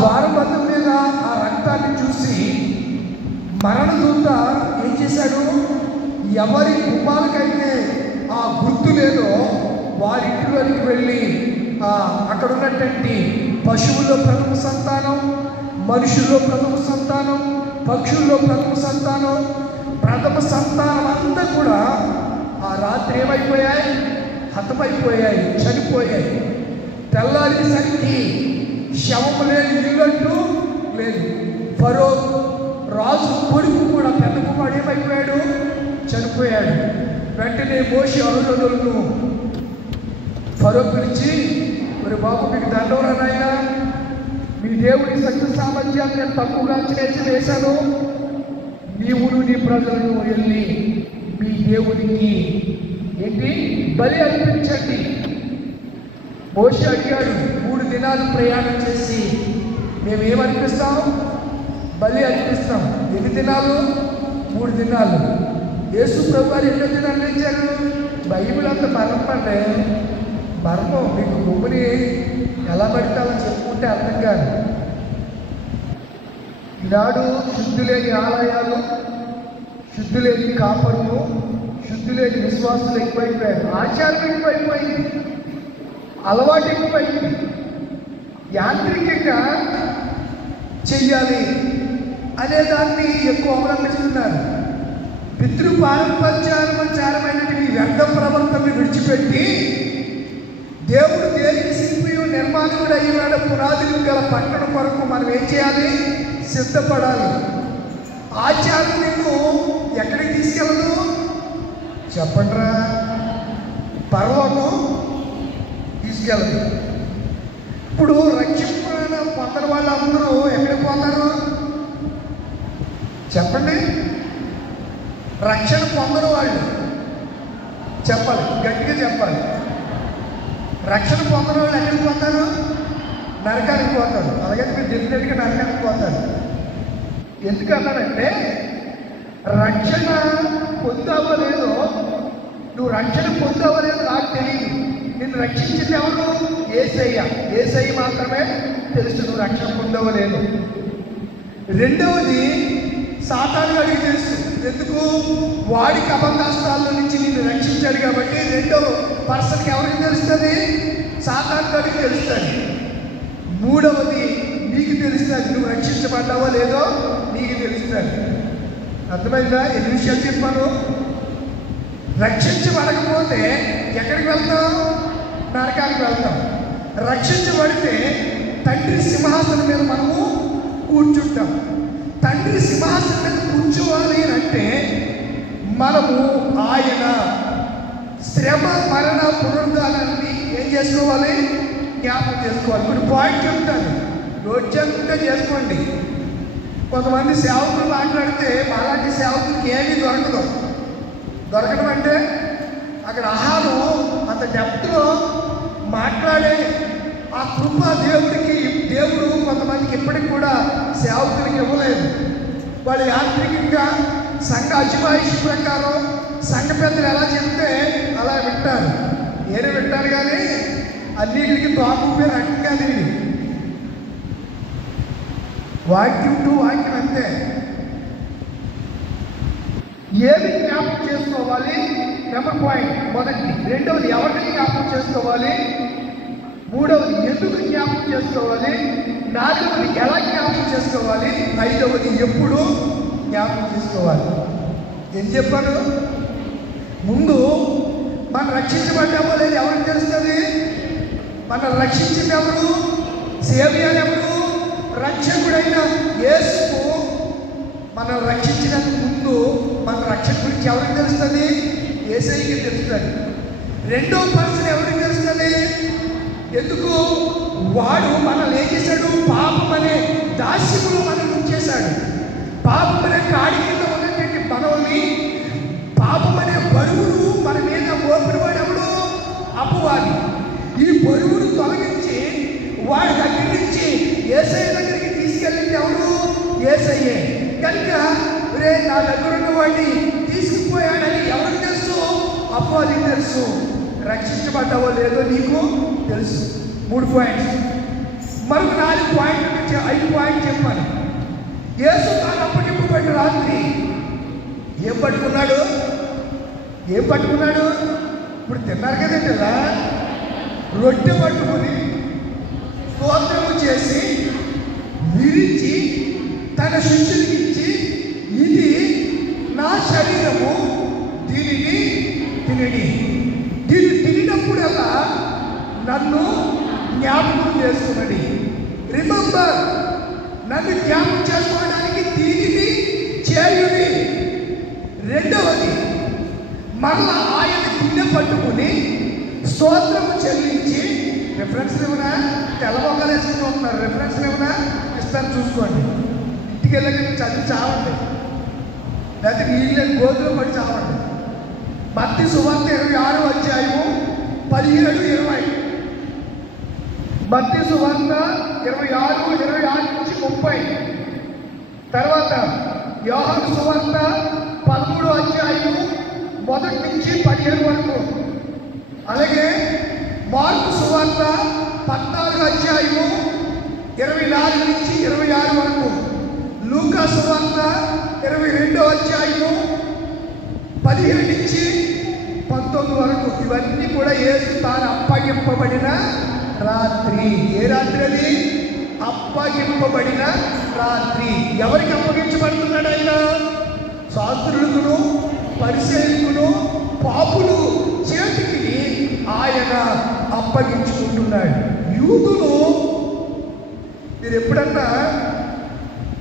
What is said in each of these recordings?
ద్వారబంధం మీద ఆ రక్తాన్ని చూసి మరణదూత ఏం చేశాడు? ఎవరి కుమారుకైతే ఆ గుర్తు లేదో వారింటిలోనికి వెళ్ళి అక్కడ ఉన్నటువంటి పశువుల్లో ప్రథమ సంతానం, మనుషుల్లో ప్రథమ సంతానం, పక్షుల్లో ప్రథమ సంతానం అంతా కూడా ఆ రాత్రి ఏమైపోయాయి? హతమైపోయాయి, చనిపోయాయి. తెల్లారేసరికి శవము లేని ఇల్లంటూ లేదు. ఫరో రాజు కొడుకు కూడా, పెద్ద కుమారుడు ఏమైపోయాడు? చనిపోయాడు. వెంటనే మోషే అహరోనులను ఫరో పిలిచి, మరి బాబు మీకు దండవరా నాయనా, మీ దేవుడి శక్తి సామర్థ్యాన్ని నేను తక్కువగా అంచనా వేశాను. నీవును నీ ప్రజలను వెళ్ళి మీ దేవుడికి ఏంటి బలి అర్పించండి. మోషే అడిగాడు, 3 దినాలు ప్రయాణం చేసి మేమేమనిపిస్తాం? బలి అర్పిస్తాం. ఎన్ని దినాలు? 3 దినాలు. యేసు ప్రభు వారు ఎన్నో దినాలు ఇచ్చారు? బైబిల్ అంత మరణమంటే మరణం మీకు భూమిని ఎలా పడతాలో చెప్పుకుంటే అర్థం కాదు. ఈనాడు శుద్ధి లేని ఆలయాలు, శుద్ధి లేని కాపరులు, శుద్ధి లేని విశ్వాసులు ఎక్కువైపోయారు. ఆచారం ఎక్కువైపోయింది, అలవాటు ఎక్కువైంది. యాంత్రికంగా చెయ్యాలి అనే దాన్ని ఎక్కువ అవలంబిస్తున్నారు. పితృ పారంపర్యానుసారమైనటువంటి వ్యర్థ ప్రవర్తనను విడిచిపెట్టి దేవుడు దేనికి శిల్పియు నిర్మాణకుడు అయ్యాడు పునాదులు గల పట్టణ కొరకు మనం ఏం చేయాలి? సిద్ధపడాలి. ఆచారం నిన్ను ఎక్కడికి తీసుకెళ్ళదు? చెప్పండిరా, పరలోకం తీసుకెళ్ళదు. ఇప్పుడు రక్షణ పొందని వాళ్ళందరూ ఎక్కడికి పోతారు? చెప్పండి. రక్షణ పొందని వాళ్ళు చెప్పాలి, గట్టిగా చెప్పాలి. రక్షణ పొందని వాళ్ళు ఎక్కడికి పోతారు? నరకానికి పోతారు. అలాగే మీరు డెఫినెట్గా నరకానికి పోతారు. ఎందుకన్నారంటే రక్షణ పొందావో లేదో, నువ్వు రక్షణ పొందావో లేదో నాకు తెలియదు. నిన్ను రక్షించింది ఎవరు? యేసయ్య. యేసయ్య మాత్రమే తెలుసు నువ్వు రక్షణ పొందావో లేదు. రెండవది సాతాను అడిగి తెలుసు. ఎందుకు? వాడికి అపకాష్టాల్లో నుంచి నిన్ను రక్షించాడు కాబట్టి రెండవ పర్సన్కి ఎవరికి తెలుస్తుంది? సాతాను అడిగి తెలుస్తుంది. మూడవది నీకు తెలుస్తుంది, నువ్వు రక్షించబడ్డావో లేదో నీకు తెలుస్తుంది. అర్థమైందా? ఎన్ని విషయాలు చెప్పాను. రక్షించబడకపోతే ఎక్కడికి వెళ్తాం? నరకానికి వెళ్తాం. రక్షించబడితే తండ్రి సింహాసనం మీద మనము కూర్చుంటాం. తండ్రి సింహాసనం మీద కూర్చోవాలి అంటే మనము ఆయన శ్రమ మరణ పునరుద్ధానాన్ని ఏం చేసుకోవాలి? జ్ఞాపకం చేసుకోవాలి. ఇప్పుడు పాయింట్ చెప్తాను, రోజంతా చేసుకోండి. కొంతమంది సేవకులు మాట్లాడితే అలాంటి సేవకులకి ఏమీ దొరకదు. దొరకడం అంటే అక్కడ ఆహారం అంత డెప్త్లో మాట్లాడే ఆ కృప దేవుడు కొంతమందికి ఇప్పటికి కూడా సేవకులకి ఇవ్వలేదు. వాళ్ళు యాంత్రికంగా సంఘ అజమాయిషి ప్రకారం సంఘ పెద్దలు ఎలా చెప్తే అలా వింటారు. ఏదో వింటారు కానీ అన్నిటికి తోపు పేరు అంటగా లేదు. వాక్యం టు వాక్యం అంతే. ఏది జ్ఞాపకం చేసుకోవాలి? నెంబర్ పాయింట్ మొదటి. రెండవది ఎవరిని జ్ఞాపకం చేసుకోవాలి? మూడవది ఎందుకు జ్ఞాపకం చేసుకోవాలి? నాలుగవది ఎలా జ్ఞాపకం చేసుకోవాలి? ఐదవది ఎప్పుడు జ్ఞాపకం చేసుకోవాలి. ఏం చెప్పాను? ముందు మనం రక్షించబడ్డామో లేదు ఎవరికి తెలుస్తుంది? మనం రక్షించింది ఎవరు? సేవియర్ ఎవరు? రక్షకుడైన యేసుకు మనం రక్షించినందుకు ముందు మన రక్షణ గురించి ఎవరికి తెలుస్తుంది? యేసయ్యకి తెలుస్తుంది. రెండో పర్సన్ ఎవరికి తెలుస్తుంది? ఎందుకు? వాడు మనల్ని ఏం చేశాడు? పాపం అనే దాస్యములు మనం ఉంచేశాడు. పాపం అనే కాడి కింద ఉన్నటువంటి మనల్ని, పాపం అనే బరువును మన మీద మోపినవాడు ఎవడు? అపవాది. ఈ బరువును తొలగించి వాడి దగ్గర నుంచి యేసయ్య దగ్గరికి తీసుకెళ్ళింది ఎవరు? యేసయ్యే. కనుక రే నా దగ్గర ఉన్న వాడిని తీసుకుపోయాడని ఎవరికి తెలుసు? అపవాదికి తెలుసు. రక్షించబడ్డావో లేదో నీకు తెలుసు. 3 పాయింట్స్. మరొక 4 పాయింట్ల నుంచి యేసు తాను అప్పగింపబడిన రాత్రి ఏం పట్టుకున్నాడు? ఇప్పుడు తిన్నారు కదండి, రొట్టె పట్టుకుని స్తోత్రము చేసి విరిచి తన శిష్యునికి ఇచ్చి, ఇది నా శరీరము, దీనిని తినడి. దీన్ని తినప్పుడల్లా నన్ను జ్ఞాపకం చేసుకున్నది. రిమెంబర్, నన్ను జ్ఞాపకం చేసుకోవడానికి దీనిని చేయుడి. రెండవది, మరలా ఆయన గిన్నె పట్టుకుని స్తోత్రము చెల్లించి, రిఫరెన్స్ ఏమైనా తెల్లబొక్కలు వేసుకుని ఉంటున్నారు, రిఫరెన్స్ ఏమైనా ఇస్తాను చూసుకోండి. ఇంటికి వెళ్ళి చదివి చావండి, లేకపోతే నీళ్ళు గోధులు పడి చావండి. మత్తయి సువార్త 26వ అధ్యాయము 17-20. మత్తయి సువార్త 26 నుంచి 30. తర్వాత యోహాను సువార్త 13వ అధ్యాయము 1 నుంచి 15 వరకు. అలాగే మార్కు సువార్త 14వ అధ్యాయము 24 నుంచి 26 వరకు. లూకా సువార్త 22వ అధ్యాయము 15 నుంచి 19 వరకు. ఇవన్నీ కూడా యేసు తాను అప్పగింపబడిన రాత్రి. ఏ రాత్రి అది? అప్పగింపబడిన రాత్రి. ఎవరికి అప్పగించబడుతున్నాడు ఆయన? శాస్త్రులకును పరిసయ్యులను పాపులు చేతికి ఆయన అప్పగించుకుంటున్నాడు. యూదులు, మీరు ఎప్పుడన్నా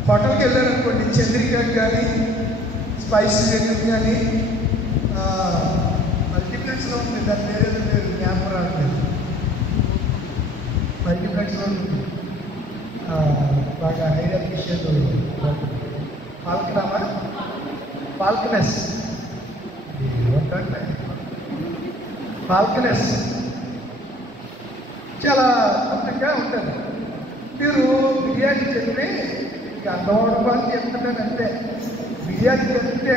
హోటల్కి వెళ్ళారనుకోండి, చంద్రికకి కానీ స్పైసీ రెడ్డికి కానీ మల్టీప్లెక్స్లో ఉంది, దాని పేరు జ్ఞాపకం రావట్లేదు. మల్టీప్లెక్స్లో ఉంటుంది, బాగా హై అప్రిషియేట్ ఫాల్కనెస్ చాలా అందంగా ఉంటుంది. మీరు బిర్యానీ చెప్తే అర్థం అవడం వాళ్ళు చెప్తున్నాను అంతే. బిర్యానీ చెప్తే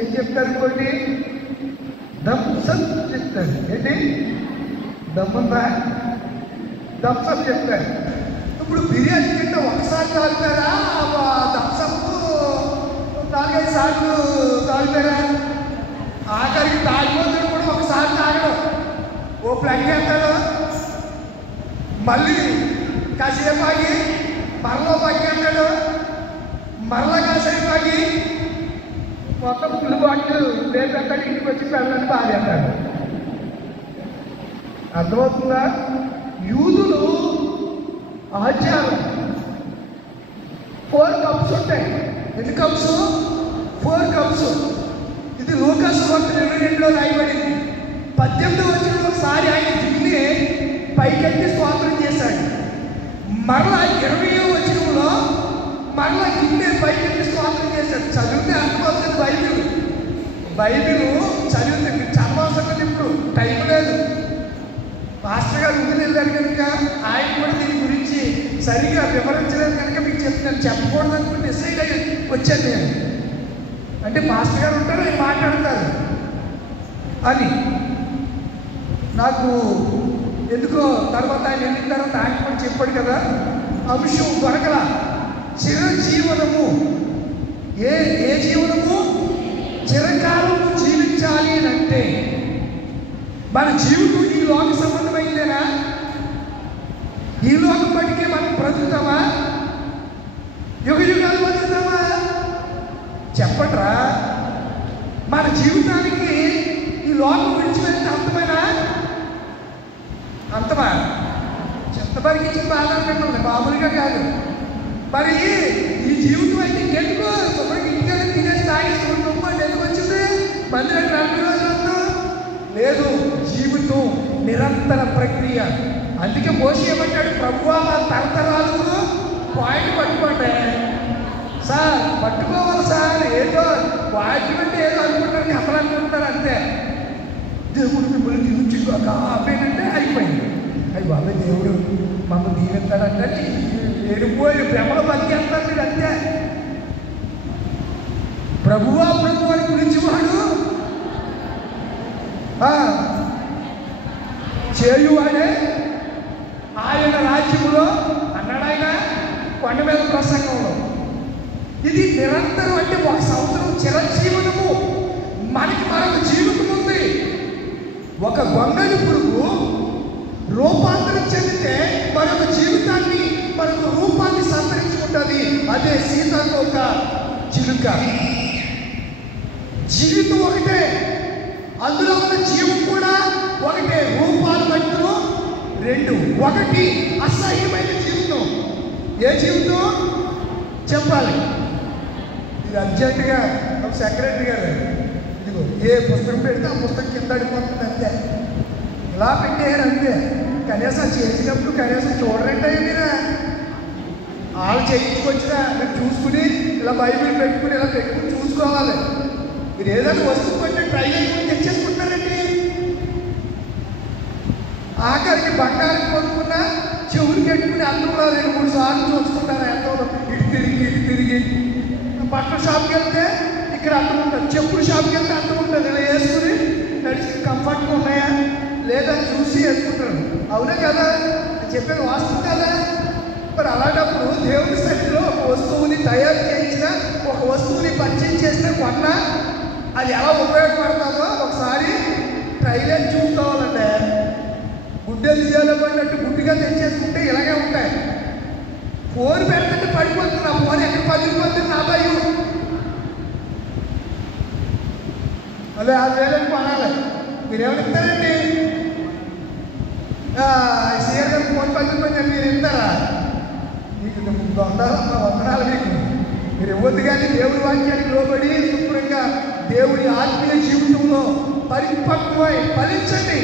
ఏం చెప్తారు అనుకోండి? దమ్సప్ చెప్తారు. ఏంటి? దమ్ముందా? దమ్సప్ చెప్తారు. ఇప్పుడు బిర్యానీ తింటే ఒకసారి తాగుతారా? దమ్సప్ 4-5 సార్లు తాగుతారా? ఆఖరికి తాగిపోతాడు కూడా ఒకసారి తాగడం, ఓ ప్లగ్ వేస్తాడు, మళ్ళీ కాసేపు ఆగి మరలో పగ్గి అంటాడు, మరలా కాసేపు ఆగి మొత్తం ఫుల్ బాటిల్ లేదంటాడు, ఇంటికి వచ్చి పెళ్ళని బాధేస్తాడు. అర్థమవుతుందా? యూదులు ఆచారం 4 కప్స్ ఉంటాయి. ఎన్ని కప్స్? 4 కప్స్. ఇది లూకా సువార్త 22లో రాయబడింది. 18వ వచనంలో ఒకసారి ఆయన దిగిని పైకెత్తి స్తోత్రం చేశాడు. మరలా 20వ వచనంలో మరలా గిన్నె పైకెత్తి స్తోత్రం చేశాడు. చదివితే అర్థమవుతుంది. బైబిల్ చదివితే మీరు చదవాల్సింది. ఇప్పుడు టైం లేదు. మాస్టర్ గారు ముందు వెళ్ళారు కనుక ఆయన కూడా దీని గురించి సరిగా వివరించలేదు కనుక మీకు చెప్తున్నాను. చెప్పకూడదు అనుకుని డిసైడ్ అయ్యి వచ్చాను నేను. అంటే మాస్టర్ గారు ఉంటారు, ఆయన మాట్లాడతారు అని నాకు ఎందుకో తర్వాత ఆయన వెళ్ళిన తర్వాత ఆయన కూడా చెప్పాడు కదా, అంశం దొరకల. చిరజీవనము, ఏ జీవనము? చిరకాలము జీవించాలి అని అంటే మన జీవితం ఈ లోక సంబంధమైందేనా? ఈ లోకం బట్టికే మనం బ్రతుకుతామా? యుగాలు బతుకుతామా? చెప్పట్రా. మన జీవితానికి ఈ లోకం విడిచిపెడితే అంతమేనా? అంతమా? చింతపరికించిన బాగా పెట్టండి, మామూలుగా కాదు. మరి ఈ జీవితం అయితే ఇంకెందుకు? శుభ్రంగా ఇంటికెళ్ళి తినేసి తాగేసి ఉంటాము అంటే ఎందుకు వచ్చింది? మందిరం 2 రోజులు లేదు. జీవితం నిరంతర ప్రక్రియ. అందుకే మోషే ఏమంటాడు? ప్రభువా మా తరతరాలకు పాయింట్ పట్టుకోండి సార్, పట్టుకోవాలి సార్. ఏదో పాయింట్ అంటే ఏదో అనుకుంటారు, కథలు అనుకుంటారు అంతే. దేవుడు మిమ్మల్ని దీవించుకోక ఆపేనంటే అయిపోయింది. అయ్యి బాబాయ్ దేవుడు మమ్మల్ని దీవిస్తాడంటే వెళ్ళిపోయి భ్రమలో బతికేస్తారు మీరు అంతే. ప్రభువా ప్రభు అని పిలిచేవాడు చేయువాడే ఆయన రాజ్యంలో అన్నాడు ఆయన కొండ మీద ప్రసంగంలో. చిరజీవనము, మనకి మరొక జీవితం ఉంది. ఒక గొంగళి పురుగు రూపాంతరం చెందితే మరొక జీవితాన్ని, మరొక రూపాన్ని సంతరించుకుంటుంది. అదే సీతాకోక చిలుక. జీవితం ఒకటే, అందులో ఉన్న జీవం కూడా ఒకటే, రూపాలు బట్టు రెండు. ఒకటి అసహ్యమైన జీవితం. ఏ జీవితం చెప్పాలి? ఇది అర్జెంటుగా ఒక సెక్రటరీ గారు ఇదిగో ఏ పుస్తకం పెడితే ఆ పుస్తకం కింద అడిగిపోతుంది అంతే. ఇలా పెట్టేయారు అంతే. కనీసం చేసినప్పుడు కనీసం చూడరంటే మీరు వాళ్ళు చేయించుకొచ్చినా మీరు చూసుకుని ఇలా బైబిల్ పెట్టుకుని ఇలా పెట్టుకుని చూసుకోవాలి. మీరు ఏదైనా వస్తువు కొంచెం ట్రై చేసుకుని తెచ్చేసుకుంటారండి. ఆఖరికి బంగారం కొనుక్కున్నా చెవులు పెట్టుకుని అందులో 2-3 సార్లు చూసుకుంటారు. ఎంతో ఇటు తిరిగి బట్టల షాప్కి వెళ్తే ఇక్కడ అర్థం ఉంటుంది, చెప్పుల షాప్కి వెళ్తే అర్థం ఉంటుంది. ఇలా వేసుకుని నడిచి కంఫర్ట్గా ఉన్నాయా లేదా చూసి వేసుకుంటారు. అవునా కదా? చెప్పేది వాస్తవం కదా? మరి అలాంటప్పుడు దేవుని సన్నిధిలో ఒక వస్తువుని తయారు చేయించిన, ఒక వస్తువుని పరిచయం చేసిన, కొన్నా అది ఎలా ఉపయోగపడుతుందో ఒకసారి ట్రైలర్ చూసుకోవాలంటే గుడ్డెలు చేయాలో పడినట్టు గుడ్డిగా తెచ్చేసుకుంటే ఇలాగే ఉంటాయి. ఫోన్ పెడుతుంటే పడిపోతుంది. ఆ ఫోన్ ఎక్కడ పడిపోతుంది నా భయం. అదే 6,000 కొనాలి. మీరేమైనా ఇస్తారండి? సీఆర్ గారు ఫోన్ పడిపోయింది, మీరు ఇస్తారా? మీకు వందనాలు మీకు. మీరు ఇవ్వద్దు. కానీ దేవుడి వాక్యానికి లోబడి శుభ్రంగా దేవుడి ఆత్మీయ జీవితంలో పరిపక్వమై ఫలించండి.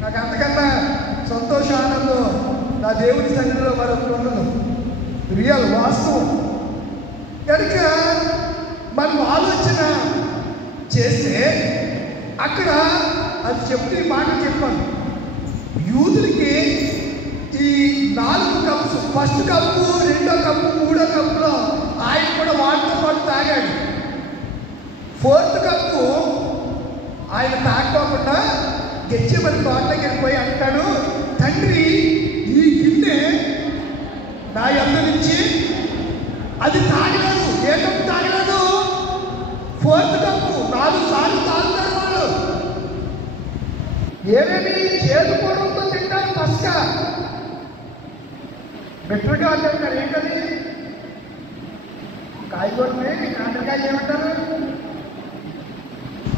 నాకు అంతకన్నా సంతోష ఆనందం నా దేవుడి సన్నిధిలో మరొకటి ఉండదు. రియల్ వాస్తవం కనుక మనం ఆలోచన చేస్తే అక్కడ అది చెప్తే ఈ మాట చెప్పాను. యూదులకి ఈ 4 కప్స్, ఫస్ట్ కప్పు, 2వ కప్పు, 3వ కప్పులో ఆయన కూడా వాటితో పాటు తాగాడు. 4th కప్పు ఆయన తాగకుండా గెచ్చేమని తోటలోకి వెళ్ళిపోయి అంటాడు, తండ్రి ఈ గిన్నె నా యొద్ద నుంచి అది తాగలేదు. ఏ కప్పు తాగలేదు? 4th cup. 4 సార్లు తాగుతారు వాళ్ళు. ఏమేమి చేదుకోవడంతో తింటారు. పస్కా బెటర్గా అంటారు. ఏంటది? కాయగూరని కాకరకాయ ఏమంటారు?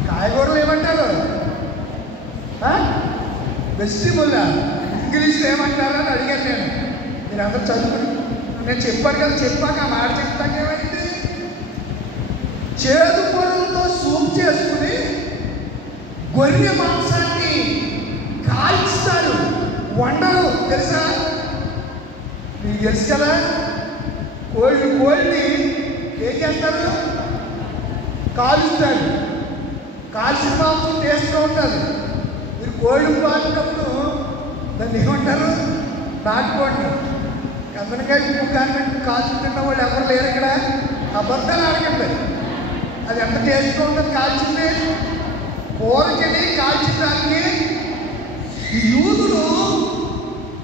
కాయగూరలు ఏమంటారు? వెజిటబుల్. ఇంగ్లీష్లో ఏమంటారు అని అడిగాను నేను. మీరు అందరూ చదువుకుని నేను చెప్పాను కదా, చెప్పాక ఆ మాట చెప్తాక ఏమైంది? చేదు పొలంతో సూప్ చేసుకుని గొర్రె మాంసాన్ని కాల్చుతారు, వండరు. తెలుసా? మీకు తెలుసు కదా? కోళ్ళని ఏం చేస్తారు? కాలుస్తారు. కాల్చిన మాంసం టేస్ట్గా ఉంటుంది. మీరు కోళ్ళు కాల్చినప్పుడు దాన్ని ఏమంటారు? నాటుకోండి. కందనకాయ గవర్నమెంట్ కాల్చుతున్న వాళ్ళు ఎవరు లేరు ఇక్కడ. అబద్ధాలు ఆడకండి. అది ఎంత టేస్ట్గా ఉంటుంది కాల్చింది. కూరకి కాల్చిన దానికి ఈ యూదులు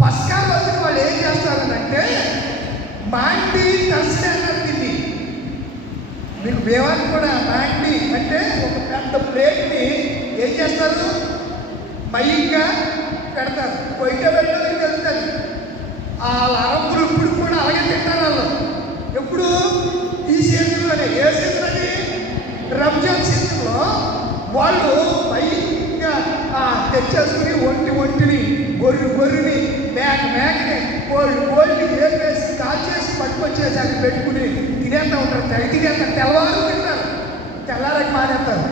పస్కా రోజున వాళ్ళు ఏం చేస్తారంటే మాండి టర్సీ అన్నారు దీన్ని. మీకు బేవాన్ని కూడా మాండి అంటే ఒక పెద్ద ప్లేట్ని ఏం చేస్తారు? మయంగా పెడతారు. కొయ్య వెళ్ళడానికి వెళ్తారు. ఆ అరకులు ఇప్పుడు కూడా అలాగే తింటారు వాళ్ళు. ఎప్పుడు? ఈ సీజన్లోనే. ఏ సీజన్ అని? రంజాన్ సీజన్లో వాళ్ళు మయంగా తెచ్చేసుకుని ఒంటిని, గొర్రెని, మేకని, కోళ్ళని వేసి కాల్చేసి పట్టుకొచ్చేసి అక్కడ పెట్టుకుని తినేస్తూ ఉంటారు. తినేస్తారు. తెల్లవారు తింటారు, తెల్లారకి మానేస్తారు.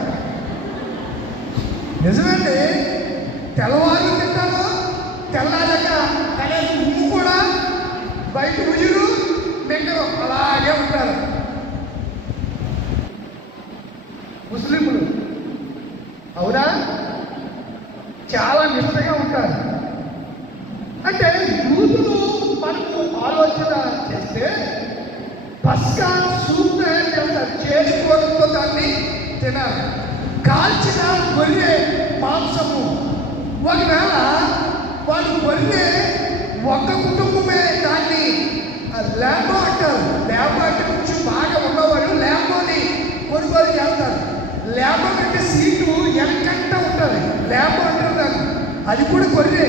నిజమండి. తెల్లవారు తింటారు, తెల్లారక కనీసం ఉమ్ము కూడా బయట ఉయ్యరు, మింగరు, అలాగే ఉంటారు. ముస్లింలు అవునా? చాలా నిష్టగా ఉంటారు. అంటే యూదులు మనకు ఆలోచన చేస్తే పస్కా సూప్ తయారు చేస్తారు. చేసుకోవడంతో దాన్ని తినాలి. కాల్చిన గొర్రె మాంసము. ఒకవేళ వాళ్ళు గొర్రె ఒక్క కుటుంబమే దాన్ని ల్యాంబో అంటారు. ల్యాంబో అంటే కొంచెం బాగా ఉన్నవాళ్ళు ల్యాంబోని కొనుగోలు కొనుగోలు చేస్తారు. ల్యాంబో కంటే సీటు వెనకంట ఉంటుంది. ల్యాంబో అంటారు దాన్ని. అది కూడా గొర్రె,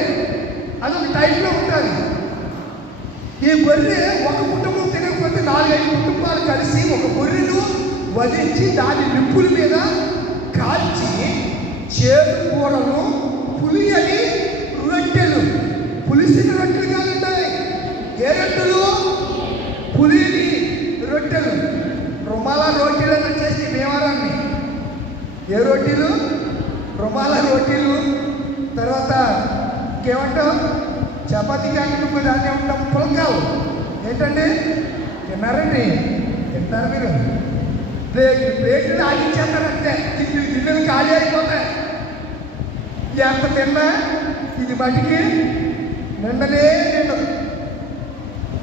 అదొక టైప్లో ఉంటుంది. ఈ గొర్రె ఒక కుటుంబం తినకపోతే 4-5 కుటుంబాలు కలిసి ఒక గొర్రెను వధించి దాని నిప్పుల మీద కాల్చి చేదు కూరలు, పులియని రొట్టెలు, పులిసిన రొట్టెలు కాదుంటాయి. ఏ రొట్టెలు? పులిని రొట్టెలు. రుమాల రోటీలను వచ్చేసి మేవారాన్ని. ఏ రోటీలు? రుమాల రోటీలు. తర్వాత ఇంకేమంటాం? చపాతీ కాకుండా దాన్ని ఉంటాం పుల్కాలు. ఏంటండి తిన్నారండి? తింటారు మీరు? ప్లేట్లు ఆగించేస్తారంటే గిన్నెలు ఖాళీ అయిపోతాయి. ఎంత తిన్నా ఇది మటుకి నిండలే నిండదు.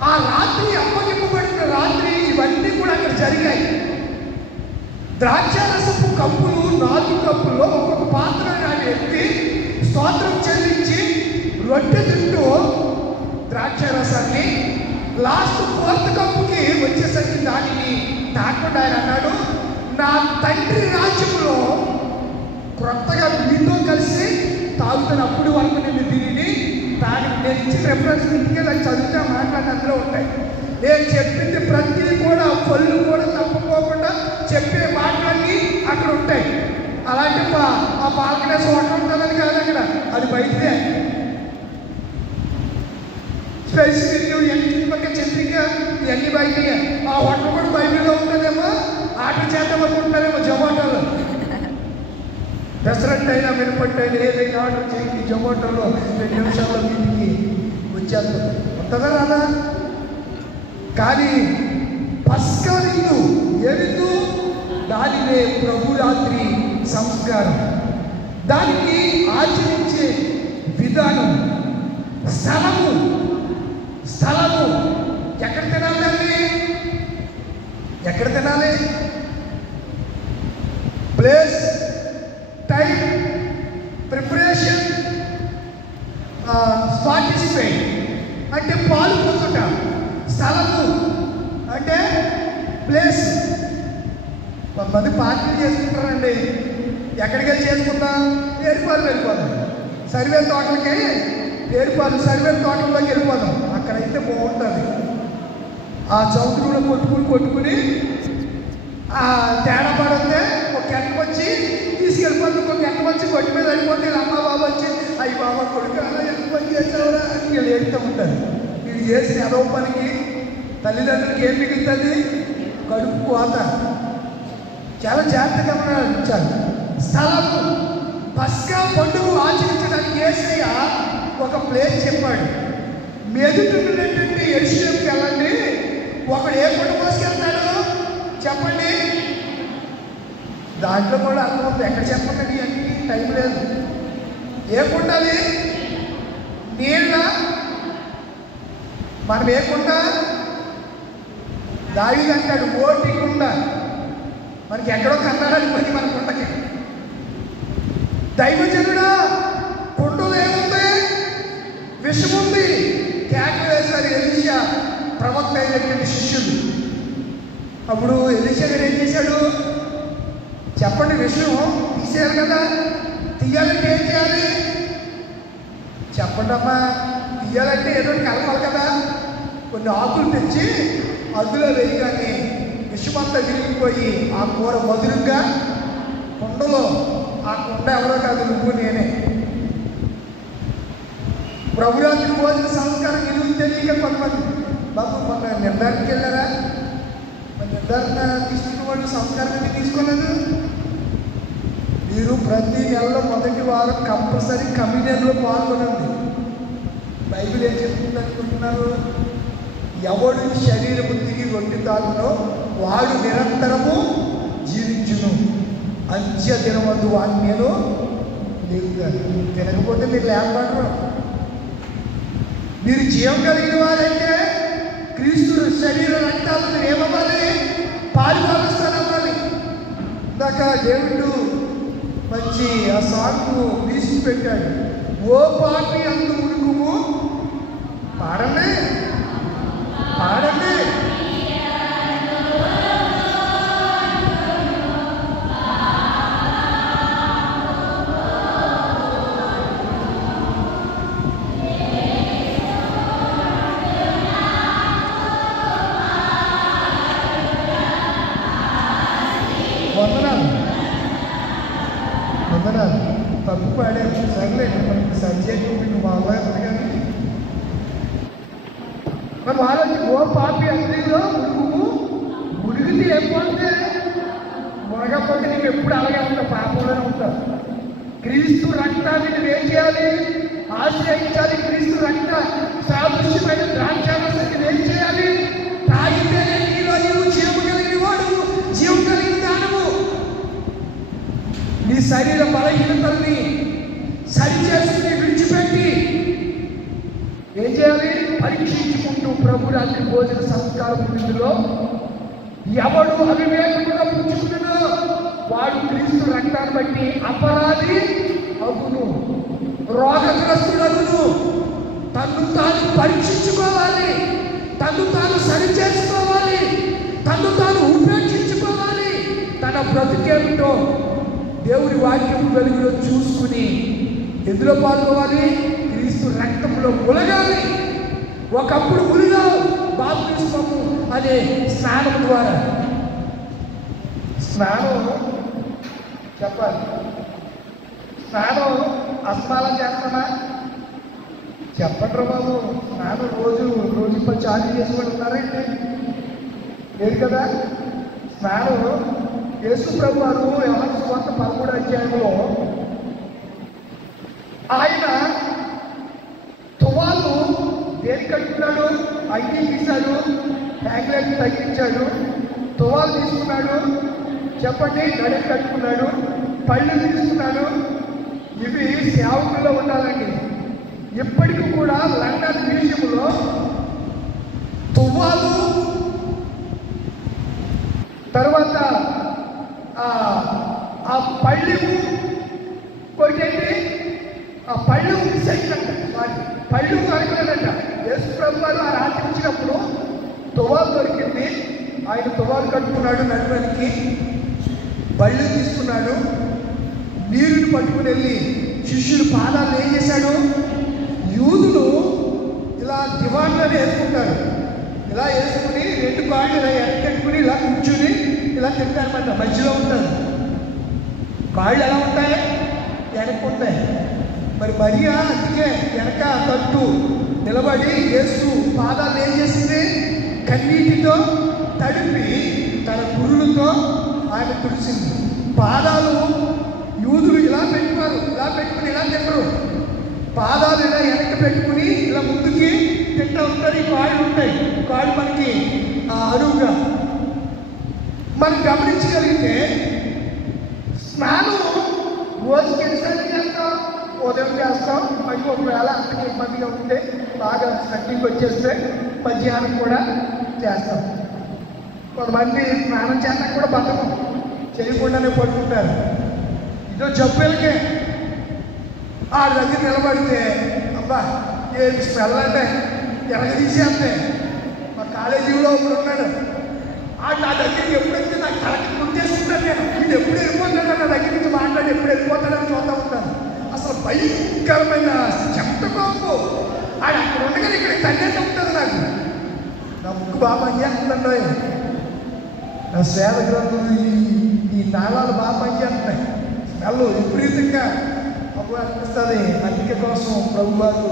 ఆ రాత్రి అప్పగింపబడిన రాత్రి ఇవన్నీ కూడా అక్కడ జరిగాయి. ద్రాక్షారసపు కప్పులు 4 కప్పుల్లో ఒక్కొక్క పాత్ర ఆయన ఎత్తి స్తోత్రం చెల్లించి రొట్టె తింటూ ద్రాక్షారసాన్ని లాస్ట్ 4th కప్పుకి వచ్చేసరికి దానిని తాకుండా ఆయన అన్నాడు, నా తండ్రి రాజ్యంలో క్రొత్తగా మీతో కలిసి తాగుతున్నప్పుడు వరకు నేను దీనిని నేను ఇచ్చిన రెఫరెన్స్ ఇంటికి దాన్ని చదివితే మాట్లాడి అందులో ఉంటాయి. నేను చెప్పింది ప్రతి కూడా పళ్ళు కూడా తప్పుకోకుండా చెప్పే మాటలన్నీ అక్కడ ఉంటాయి. అలాంటి ఆ పాలకనే హోటల్ ఉంటుందని కాదు అక్కడ, అది బయటే. స్పెసిఫిక్ చుట్టుపక్కల చెప్పింగా ఇవన్నీ బయటగా. ఆ హోటల్ కూడా బైబిల్లో ఉంటుందేమో, ఆటలు చేద్దాం అనుకుంటారేమో జొమాటోలో. రెస్టారెంట్ అయినా మినపట్టు అయినా ఏదైనా ఆర్డర్ చేయండి జొమాటోలో 2 నిమిషాల్లో వీటికి వచ్చేస్తుంది. ఉంటుందా రాదా? కానీ పస్కా విందు ఏమిందు? దానినే ప్రభురాత్రి సంస్కారం. దానికి ఆచరించే విధానం, స్థలము ఎక్కడ తినాలి? ఎక్కడ తినాలి? ప్లేస్, టైం, ప్రిపరేషన్, పార్టిసిపేట్ అంటే పాలు పొందుట. స్థలము అంటే ప్లేస్. కొంతమంది పార్టీలు చేసుకుంటారండి. ఎక్కడికి వెళ్ళి చేసుకుందాం? ఏర్పాలు వెళ్ళిపోదాం. సర్వే తోటలకి సర్వే తోటల్లోకి వెళ్ళిపోదాం. అక్కడైతే బాగుంటుంది. ఆ చౌకూరులో కొట్టుకుని ఆ తేడా పడితే ఒక గంట వచ్చి తీసుకెళ్ళిపోతుంది. ఒక గంట వచ్చి కొట్టి మీద వెళ్ళిపోతే అమ్మ బాబు వచ్చి అయ్యి బాబా కొడుకు అలా ఎంత పని చేసావురా అని వీళ్ళు ఏడుతూ ఉంటారు. వీళ్ళు చేసిన అదో పనికి తల్లిదండ్రులకి ఏం మిగులుతుంది? కడుపు కోత. చాలా జాగ్రత్తగా గమనించాలి. స్థలము. పస్కా పండుగ ఆచరించడానికి యేసయ్య ఒక ప్లేస్ చెప్పాడు. మెదుటినటువంటి యెరూషలేముకి వెళ్ళండి. ఒకడు ఏ కొండ మోసుకెళ్తాడు చెప్పండి? దాంట్లో కూడా అర్థం ఎక్కడ చెప్పండి, అన్ని టైం లేదు. ఏ కొండ అది? నీళ్ళ. మనం ఏ కొండ? దావీదు అంటాడు ఓటి కొండ. మనకి ఎక్కడో కన్నాడని పోయి మన కొండకి. దైవజనుడా కొండలో ఏముంది? విషముంది. కేకలు వేశారు ఎలీషా ప్రవక్త అయినటువంటి శిష్యులు. అప్పుడు ఎలీషా గారు ఏం చేశాడు చెప్పండి? విషయం తీసేయాలి కదా. తీయాలంటే ఏం చేయాలి చెప్పండి అమ్మా? తీయాలంటే ఏదో కలపాలి కదా. కొన్ని ఆకులు తెచ్చి అందులో వేయగానే విషమంతా విరిగిపోయి ఆ కూర మధురంగా కుండలో. ఆ కుండ ఎవరో కాదు, నువ్వు నేనే. ప్రభురాత్రి భోజన సంస్కారం విలువ తెలియక కొంతమంది బాబు మన నిర్ధారణకి వెళ్ళారా? మన నిర్ధారణ తీసుకున్న వాళ్ళు సంస్కారం తీసుకోలేదు. మీరు ప్రతి నెలలో మొదటి వారం కంపల్సరీ కమ్యూనియన్లో పాల్గొనండి. బైబిల్ ఏం చెప్తుంది అనుకుంటున్నారు? ఎవడు శరీరము తిరిగి రొట్టె తాగునో వాడు నిరంతరము జీవించును, అంత్య దినమందు వాడిని నేను లేపుతాను. తినకపోతే మీరు లేకపోవడం. మీరు జీవం కలిగిన వారంటే క్రీస్తు శరీర రక్తాలను ఏమవ్వాలి? పాలుపాలుస్తానవ్వాలి. ఇందాక దేవుడు మంచి ఆ సాంగ్ తీసి పెట్టాడు. ఓ పాపి అందు మునుగుము. పాడండి పాడండి. అర్థమైంది కానీ మరి వాళ్ళకి ఓ పాపి అగ్నిలో మునిగితే ఏం పోతే మునగకపోతే నీకు ఎప్పుడు అలాగే ఉంటావు, పాపంలోనే ఉంటావు. క్రీస్తు రక్తాన్ని నువ్వు ఏం చేయాలి? ఆశ్రయించాలి. క్రీస్తు రక్త సాదృశ్యమైన ద్రాక్షారసాన్ని ఏం చేయాలి? తాగితేనే నీలో నీవు జీవం కలిగిన వాడు, జీవం కలిగిన దానము. నీ శరీర బలహీనతల్ని సరిచేసుకుని విడిచిపెట్టి ఏం చేయాలి? పరీక్షించుకుంటూ ప్రభు రాత్రి భోజన సంస్కారం విందులో ఎవడు అవివేకముగా పుచ్చుకున్నో వాడు క్రీస్తు రక్తాన్ని బట్టి అపరాధి అగును, రోగగ్రస్తుడగును. తన్ను తాను పరీక్షించుకోవాలి, తన్ను తాను సరిచేసుకోవాలి, తన్ను తాను ఉపేక్షించుకోవాలి. తన బ్రతుకేమిటో దేవుడి వాక్యం వెలుగులో చూసుకుని ఎందులో పాల్గొవాలి? క్రీస్తు రక్తంలో ములగాలి. ఒకప్పుడు మునిగావు బాప్తిస్మము అనే స్నానం ద్వారా. స్నానం చెప్పాలి. స్నానం అస్మానం చేస్తామా? చెప్పండి బాబు. స్నానం రోజు చాలు చేసుకొని ఉన్నారండి లేదు కదా. స్నానం యేసు ప్రభు వారు యోహాను సువార్త 13వ అధ్యాయంలో ఆయన తువాలు దేని కట్టుకున్నాడు? అగ్ని తీశాడు, హ్యాంగ్లెట్ తగ్గించాడు, తువాలు తీసుకున్నాడు, చెప్పండి, గడి కట్టుకున్నాడు, పళ్ళు తీసుకున్నాడు. ఇవి సేవకుల్లో ఉండాలండి. ఇప్పటికీ కూడా లండన్ మ్యూజియంలో తువ్వాలు, తర్వాత ఆ పళ్ళు కొట్టేది, ఆ పళ్ళు మిస్సైందంట. పళ్ళు అనుకున్నాడంట. యేసు ప్రభు వారు ఆ రాత్రి వచ్చినప్పుడు తువాలు దొరికింది. ఆయన తువాలు కట్టుకున్నాడు, నడుమనికి పళ్ళు తీసుకున్నాడు, నీరుని పట్టుకుని వెళ్ళి శిష్యులు పాదాలు ఏం చేశాడు? యూదులు ఇలా దివాన్లో వేసుకుంటారు. ఇలా వేసుకుని 2 కాళ్ళు ఇలా ఎక్కట్టుకుని ఇలా కూర్చుని ఇలా తింటారన్నమాట. మధ్యలో ఉంటారు. కాళ్ళు ఎలా ఉంటాయి? వెనక్కుంటాయి. మరి మరియా అందుకే వెనక తట్టు నిలబడి యేసు పాదాలు ఏం చేసింది? కన్నీటితో తడిపి తన కురులతో ఆమె తుడిచింది. పాదాలు యూదులు ఇలా పెట్టుకున్నారు, ఇలా పెట్టుకుని ఇలా తింటారు. పాదాలు ఇలా వెనక్కి పెట్టుకుని ఇలా ముందుకి తింటూ ఉంటారు. ఈ కాళ్ళు ఉంటాయి. కాళ్ళు మనకి అరువుగా మనం గమనించగలిగితే స్నానం రోజుకి ఎన్నిసార్లు చేస్తాం? ఉదయం చేస్తాం. మళ్ళీ ఒకవేళ అంతగా ఇబ్బందిగా ఉంటే బాగా సట్టింగ్ వచ్చేస్తే మధ్యాహ్నం కూడా చేస్తాం. కొంతమంది స్నానం చేస్తాం కూడా బతకం చేయకుండానే పడుకుంటారు. ఇదో జబ్బులకే ఆ దగ్గర నిలబడితే అబ్బా ఏమి స్మెల్ అంటే ఎరగదీసేస్తే. మా కాలేజీలో ఒకడు ఉన్నాడు. నా దగ్గరికి ఎప్పుడైతే నాకు కరెక్ట్ గుర్తేసుకుంటాను. నేను ఇది ఎప్పుడు వెళ్ళిపోతాడు నా దగ్గర నుంచి మాట్లాడి ఎప్పుడు వెళ్ళిపోతాడని చూస్తూ ఉంటాను. అసలు భయంకరమైన చెత్త కోపు. ఆడు అక్కడ ఉండగానే ఇక్కడ తన్నేసి ఉంటుంది. నాకు నా ముక్కు బాగా పనిచేస్తుందండి. నా శ్వేత గ్రంథులు ఈ నాళాలు బాగా పనిచేస్తున్నాయి. స్మెల్ విపరీతంగా అప్పుడు అనిపిస్తుంది. అందుకే కోసం ప్రభు వారు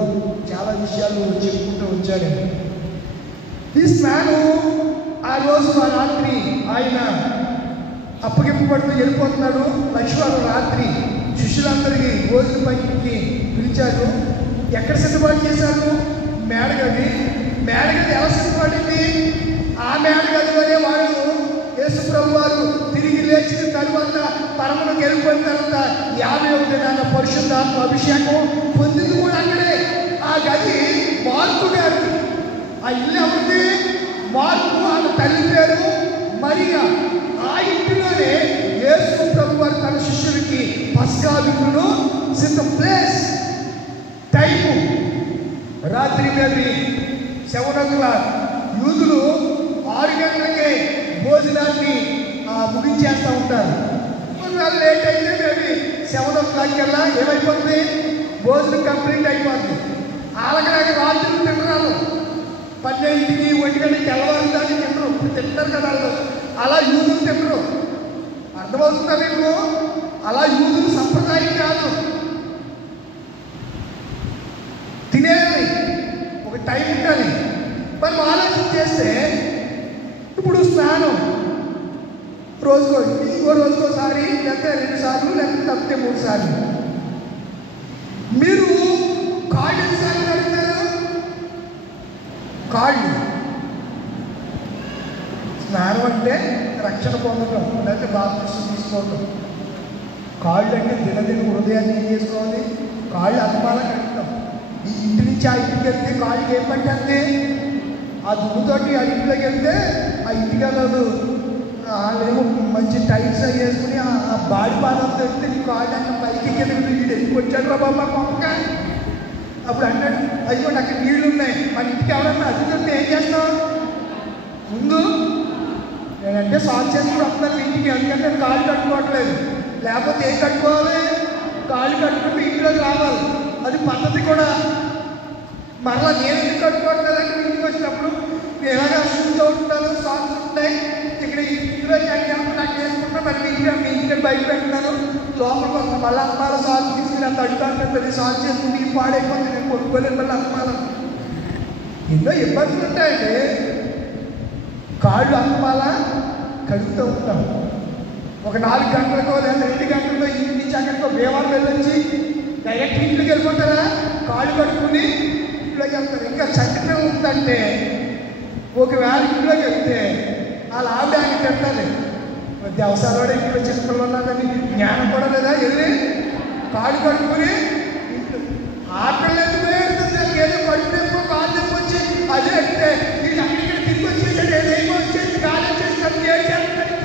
చాలా విషయాలు చెప్పుకుంటూ వచ్చాడు. ఈ స్నానం ఆ రోజు ఆ రాత్రి ఆయన అప్పగింపబడుతూ వెళ్ళిపోతున్నాడు. లక్ష్మణుడు రాత్రి శిష్యులందరికీ భోజన పంక్తికి పిలిచారు. ఎక్కడ సిద్ధపాటు చేశారు? మేడగది. మేడగది ఎలా సిద్ధపడింది? ఆ మేడగదిలోనే వారు యేసు ప్రభు వారు తిరిగి లేచిన తరువాత పరమును గెలిపోయిన తర్వాత 50వ దినాన పరిశుద్ధాత్మ అభిషేకం పొందింది కూడా అక్కడే. ఆ గది మార్కు గారు. ఆ ఇల్లు ఎవరిది? మార్కు. ఆమె తల్లి పేరు మరియా. ఆ ఇంటిలోనే యేసు ప్రభు వారు తన శిష్యులకి పస్కా విందును సిద్ధం ప్లేస్ టైము రాత్రి మేబీ 7 o'clock. యూదులు 6 గంటలకే భోజనాన్ని ముగించేస్తూ ఉంటారు. కొన్నివేళ లేట్ అయితే మేబీ 7 o'clock కల్లా ఏమైపోతుంది? భోజనం కంప్లీట్ అయిపోతుంది. ఆలకలాగా రాత్రి తింటున్నారు. 12కి 1 గంటకి తెల్లవారుదాన్ని తింటారు. ఇప్పుడు తింటారు కదా వాళ్ళు. అలా యూదులు తింటారు. అర్థమవుతుందా మీకు? అలా యూదులు సంప్రదాయం కాదు. రోజుకోసారి, లేకపోతే 2 సార్లు, లేకపోతే తప్పితే 3 సార్లు. మీరు కాళ్ళు ఎన్నిసార్లు కడుగుతారు? కాళ్ళు. స్నానం అంటే రక్షణ పొందడం, లేకపోతే బాప్తిసం తీసుకోవడం. కాళ్ళు అంటే దినదిన హృదయాన్ని ఏం చేసుకోవాలి? కాళ్ళు అన్నమాల కడుగుతాం. ఈ ఇంటి నుంచి ఆ ఇంటికి వెళ్తే కాళ్ళకి ఏం పట్టండి? ఆ దుమ్ముతోటి ఆ ఇంట్లోకి వెళ్తే ఆ ఇంటికి వెళ్ళదు. వాళ్ళేమో మంచి టైట్స్ అవి వేసుకుని ఆ బాడీ పాదంతో వెళ్తే నీ కాళ్ళు అన్న పైకి ఎందుకు వచ్చాడు రా బాబా మొక్క. అప్పుడు అన్నాడు, అయ్యో నాకు నీళ్ళు ఉన్నాయి, మన ఇంటికి ఎవరన్నా అతిథులతో ఏం చేస్తాం? ముందు నేనంటే సాల్వ్ చేసుకుని వస్తాను ఇంటికి, ఎందుకంటే నేను కాళ్ళు కట్టుకోవట్లేదు. లేకపోతే ఏం కట్టుకోవాలి? కాళ్ళు కట్టుకుంటే ఇంట్లోకి రావాలి. అది పద్ధతి కూడా. మరలా నేను ఎందుకు కట్టుకోవట్లేదంటే ఇంటికి వచ్చినప్పుడు నేను ఎలాగా షూతో ఉంటాను, సాంగ్స్ ఉంటాయి, ఇక్కడ ఇంట్లో నాకు చేసుకుంటా, మరి మీ ఇంటికి బయట పెట్టున్నాను, లోపలికి వస్తాను. మళ్ళీ అమ్మాల సాంగ్స్ తీసుకుని అంత అడుగుతాను, పెద్ద సాంగ్స్ చేసుకుంటే ఈ పాడైపోతుంది, నేను కొనుక్కోలేదు. మళ్ళీ అమ్మాల ఎన్నో ఇబ్బందులు ఉంటాయండి. కాళ్ళు అమ్మాల కడుగుతూ ఉంటాం. ఒక 4 గంటలకో లేదా 2 గంటలకో ఇంటి నుంచి అక్కడికో వేవాలు వెళ్ళొచ్చి డైరెక్ట్ ఇంట్లోకి వెళ్ళిపోతారా? కాళ్ళు కట్టుకుని ఇంట్లోకి వెళ్తారు. ఇంకా చక్కగా ఉందంటే ఒకవేళ ఇంట్లోకి వెళ్తే వాళ్ళ ఆవిడ ఆయన పెడతారు, దేవసాలలో ఇంట్లో చిన్నపిల్లలు ఉన్నారని జ్ఞానం కూడా లేదా? వెళ్ళి కాళ్ళు కట్టుకుని ఆటలు ఎందుకు ఏదో కడుపునేమో కాళ్ళు నొప్పి వచ్చి అదే అంటే వీళ్ళు అక్కడిక్కడ తిరిగి వచ్చేసాడు, ఏదేమో వచ్చేసి కాళ్ళు వచ్చేసి ఏడ్చేస్తాడు,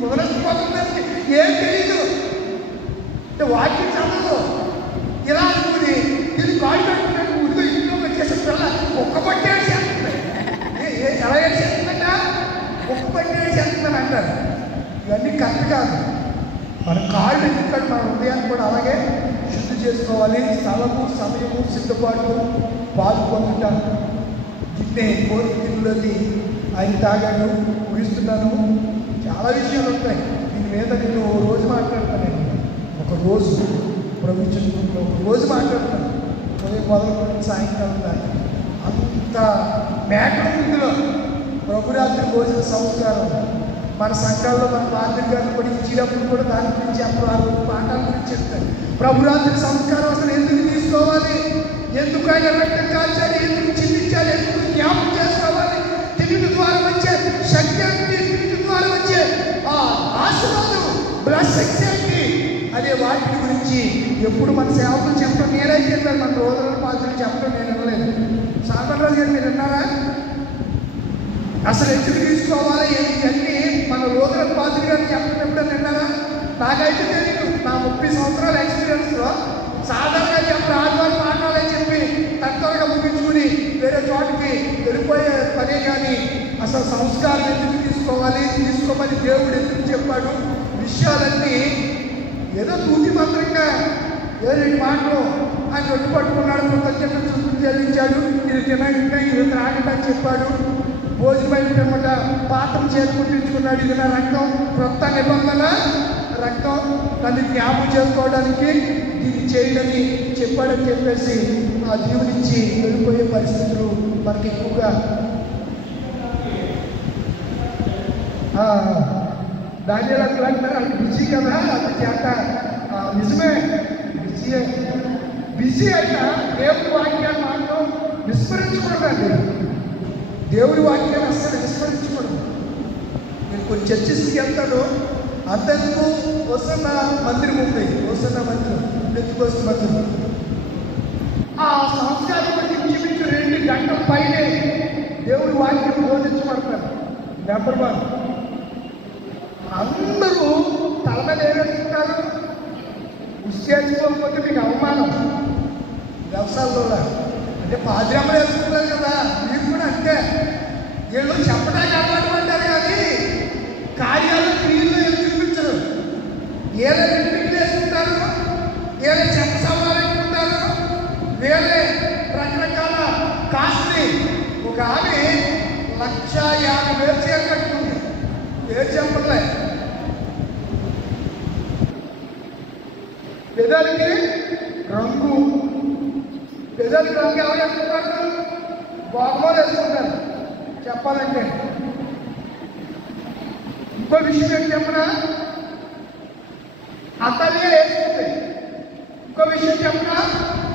మొదలైపోతుందంటే ఏం తెలీదు. అంటే వాక్యం చదవదు. ఇలా అనుకుని ఇది కాళ్ళు కట్టుకున్నాడు, ఉడిగా ఇంట్లోకి వచ్చేసిన పిల్ల ఒక్క పట్టేది చేస్తుంది. ఎలా చేస్తుందంట? ఒక్క పట్టేది చేస్తుందని అంటారు. ఇవన్నీ కరెక్ట్ కాదు. మన కాళ్ళు ఎందుకంటే మన హృదయాన్ని కూడా అలాగే శుద్ధి చేసుకోవాలి. స్థలము, సమయము, సిద్ధపాటు, పాలు పొందుతాను. దీన్నే కోరికలోది ఆయన తాగాను. ముగిస్తున్నాను. చాలా విషయాలు ఉంటాయి. దీని మీద నేను రోజు మాట్లాడతాను. ఒక రోజు ప్రవచించుకుంటూ ఒక రోజు మాట్లాడతాను. ఉదయం మొదలుకొని సాయంకాలం దాకా అంత మేకల ముందులో ప్రభురాత్రి భోజన సంస్కారం మన సంఘాల్లో మన పాత్ర గారిని కూడా ఇచ్చినప్పుడు కూడా దాని గురించి అప్పుడు ఆ రోజు పాఠాల గురించి చెప్తారు. ప్రభురాత్రి సంస్కారం అసలు ఎందుకు తీసుకోవాలి? ఎందుకు ఆయన రక్తం కాల్చాలి? ఎందుకు చిందించాలి? ఎందుకు జ్ఞాపకం చేసుకోవాలి? తిరిగి ద్వారా వచ్చే శక్తి ఏంటి? తిరిగి ద్వారా వచ్చే ఆ ఆశీర్వాదం, బ్లెస్సింగ్స్ ఏంటి? అదే వాటి గురించి ఎప్పుడు మన సేవకులు చెప్పడం నేనైతే చెప్పాను. మన రోజుల పాత్రలు చెప్పడం నేను వినలేదు. సాగరరాజు గారు మీరు విన్నారా? అసలు ఎందుకు తీసుకోవాలి ఇవన్నీ మన రోజుల పాత్ర గారు చెప్పినప్పుడు విన్నారా? నాకైతే తెలియదు. నా 30 సంవత్సరాల ఎక్స్పీరియన్స్లో సాధారణంగా చెప్పిన ఆదివారం పాఠాలని చెప్పి తక్కువగా ముగించుకుని వేరే చోటికి వెళ్ళిపోయే పనే కానీ అసలు సంస్కారం ఎందుకు తీసుకోవాలి, తీసుకోమని దేవుడు ఎందుకు చెప్పాడు, విషయాలన్నీ ఏదో తూటి మాత్రంగా ఏదో మాటలు ఆయన రొట్టు పట్టుకున్నాడు, కృతజ్ఞతలు చూపుడు చెల్లించాడు, ఇది తినగా ఇది త్రాగండి అని చెప్పాడు. భోజనం పిమ్మట పాత్ర చేరుకుంటున్నాడు, ఇది నా రక్తం, క్రొత్త నిబంధన రక్తం, నన్ను జ్ఞాపకం చేసుకోవడానికి దీన్ని చేయడని చెప్పాడని చెప్పేసి ఆ దేవునిచ్చి వెళ్ళిపోయే పరిస్థితులు మనకి ఎక్కువగా. దానిలో అంటారు అది బిజీ కదా, అది చేత నిజమే బిజీ అయినా దేవుడి వాక్యాన్ని మాత్రం విస్మరించకూడదండి. దేవుడి వాక్యాన్ని అస్సలు విస్మరించకూడదు. నేను కొన్ని చర్చిస్కి వెళ్తాను, అంతెందుకు వస్తున్న మందిరం ఉంది, వస్తున్న మందిరం ఎత్తుకొస్తున్న మందిరం ఆ సంస్కారం ఇంచుమించు 2 గంటల పైనే దేవుడి వాక్యం బోధించబడతారు. నెంబర్ 1 అందరూ తల మీద ఏమేసుకుంటారు? ఉస్కేసుకోకపోతే మీకు అవమానం. వ్యవసాయంలో అంటే పాద్రమ్మలు వేసుకుంటారు కదా, మీరు కూడా అంతే. వీళ్ళు చెప్పడానికి అలవాటు పడ్డారు కానీ కార్యాలు క్రియల్లో ఏమి చూపించరు. ఏదో ఇంటికి వేసుకుంటారు, ఏదో చెప్ప సవాలనుకుంటారు, వేరే రకరకాల కాస్ట్లీ. ఒక ఆమె 1,50,000 చీర కట్టుకుంది. పేరు చెప్పలే. పెదాలకి రంగు, పెదాలకి రంగు ఎవరు వేసుకుంటారు? బాగుమలు వేసుకుంటారు. చెప్పాలంటే ఇంకో విషయం ఏంటి చెప్పనా, అతల్య వేసుకుంది. ఇంకో విషయం చెప్పనా,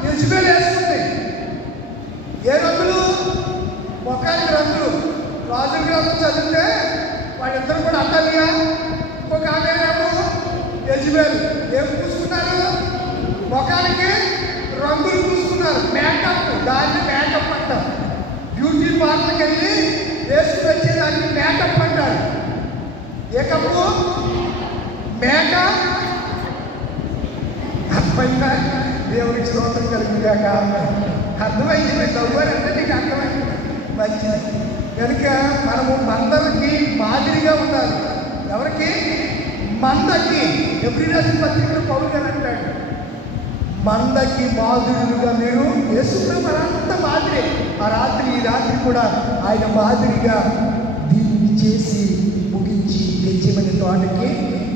యెజబెల్ వేసుకుంది. ఏ రంగులు? మొఖానికి రంగులు. రాజుల గ్రంథం చదివితే వాళ్ళిద్దరు కూడా అతల్య, ఇంకొక ఆమె ఏమో యెజబెల్. ఏం పూసుకున్నారు? మొఖానికి రంగులు పూసుకున్నారు. మేకప్, దాన్ని మేకప్ అంటారు. బ్యూటీ పార్లర్కి వెళ్ళి వేసుకుని వచ్చేదాన్ని మేకప్ అంటారు. ఏ కప్పు? మేకప్. అర్థమైందా? దేవునికి స్తోత్రం కలుగుగాక. అర్థమైంది. మీరు చదువుతారంటే నీకు అర్థమైంది, మంచిది. కనుక మనము మందలకి మాదిరిగా ఉండాలి. ఎవరికి? మందకి. ఎబ్రీ రాసిన పత్రికలో పౌలు గారు అంటాడు, మందకి మాదిరిగా మీరు యేసుప్రభు మనంత మాదిరి. ఆ రాత్రి ఈ రాత్రి కూడా ఆయన మాదిరిగా దీన్ని చేసి ముగించి గెచ్చమని తోటకి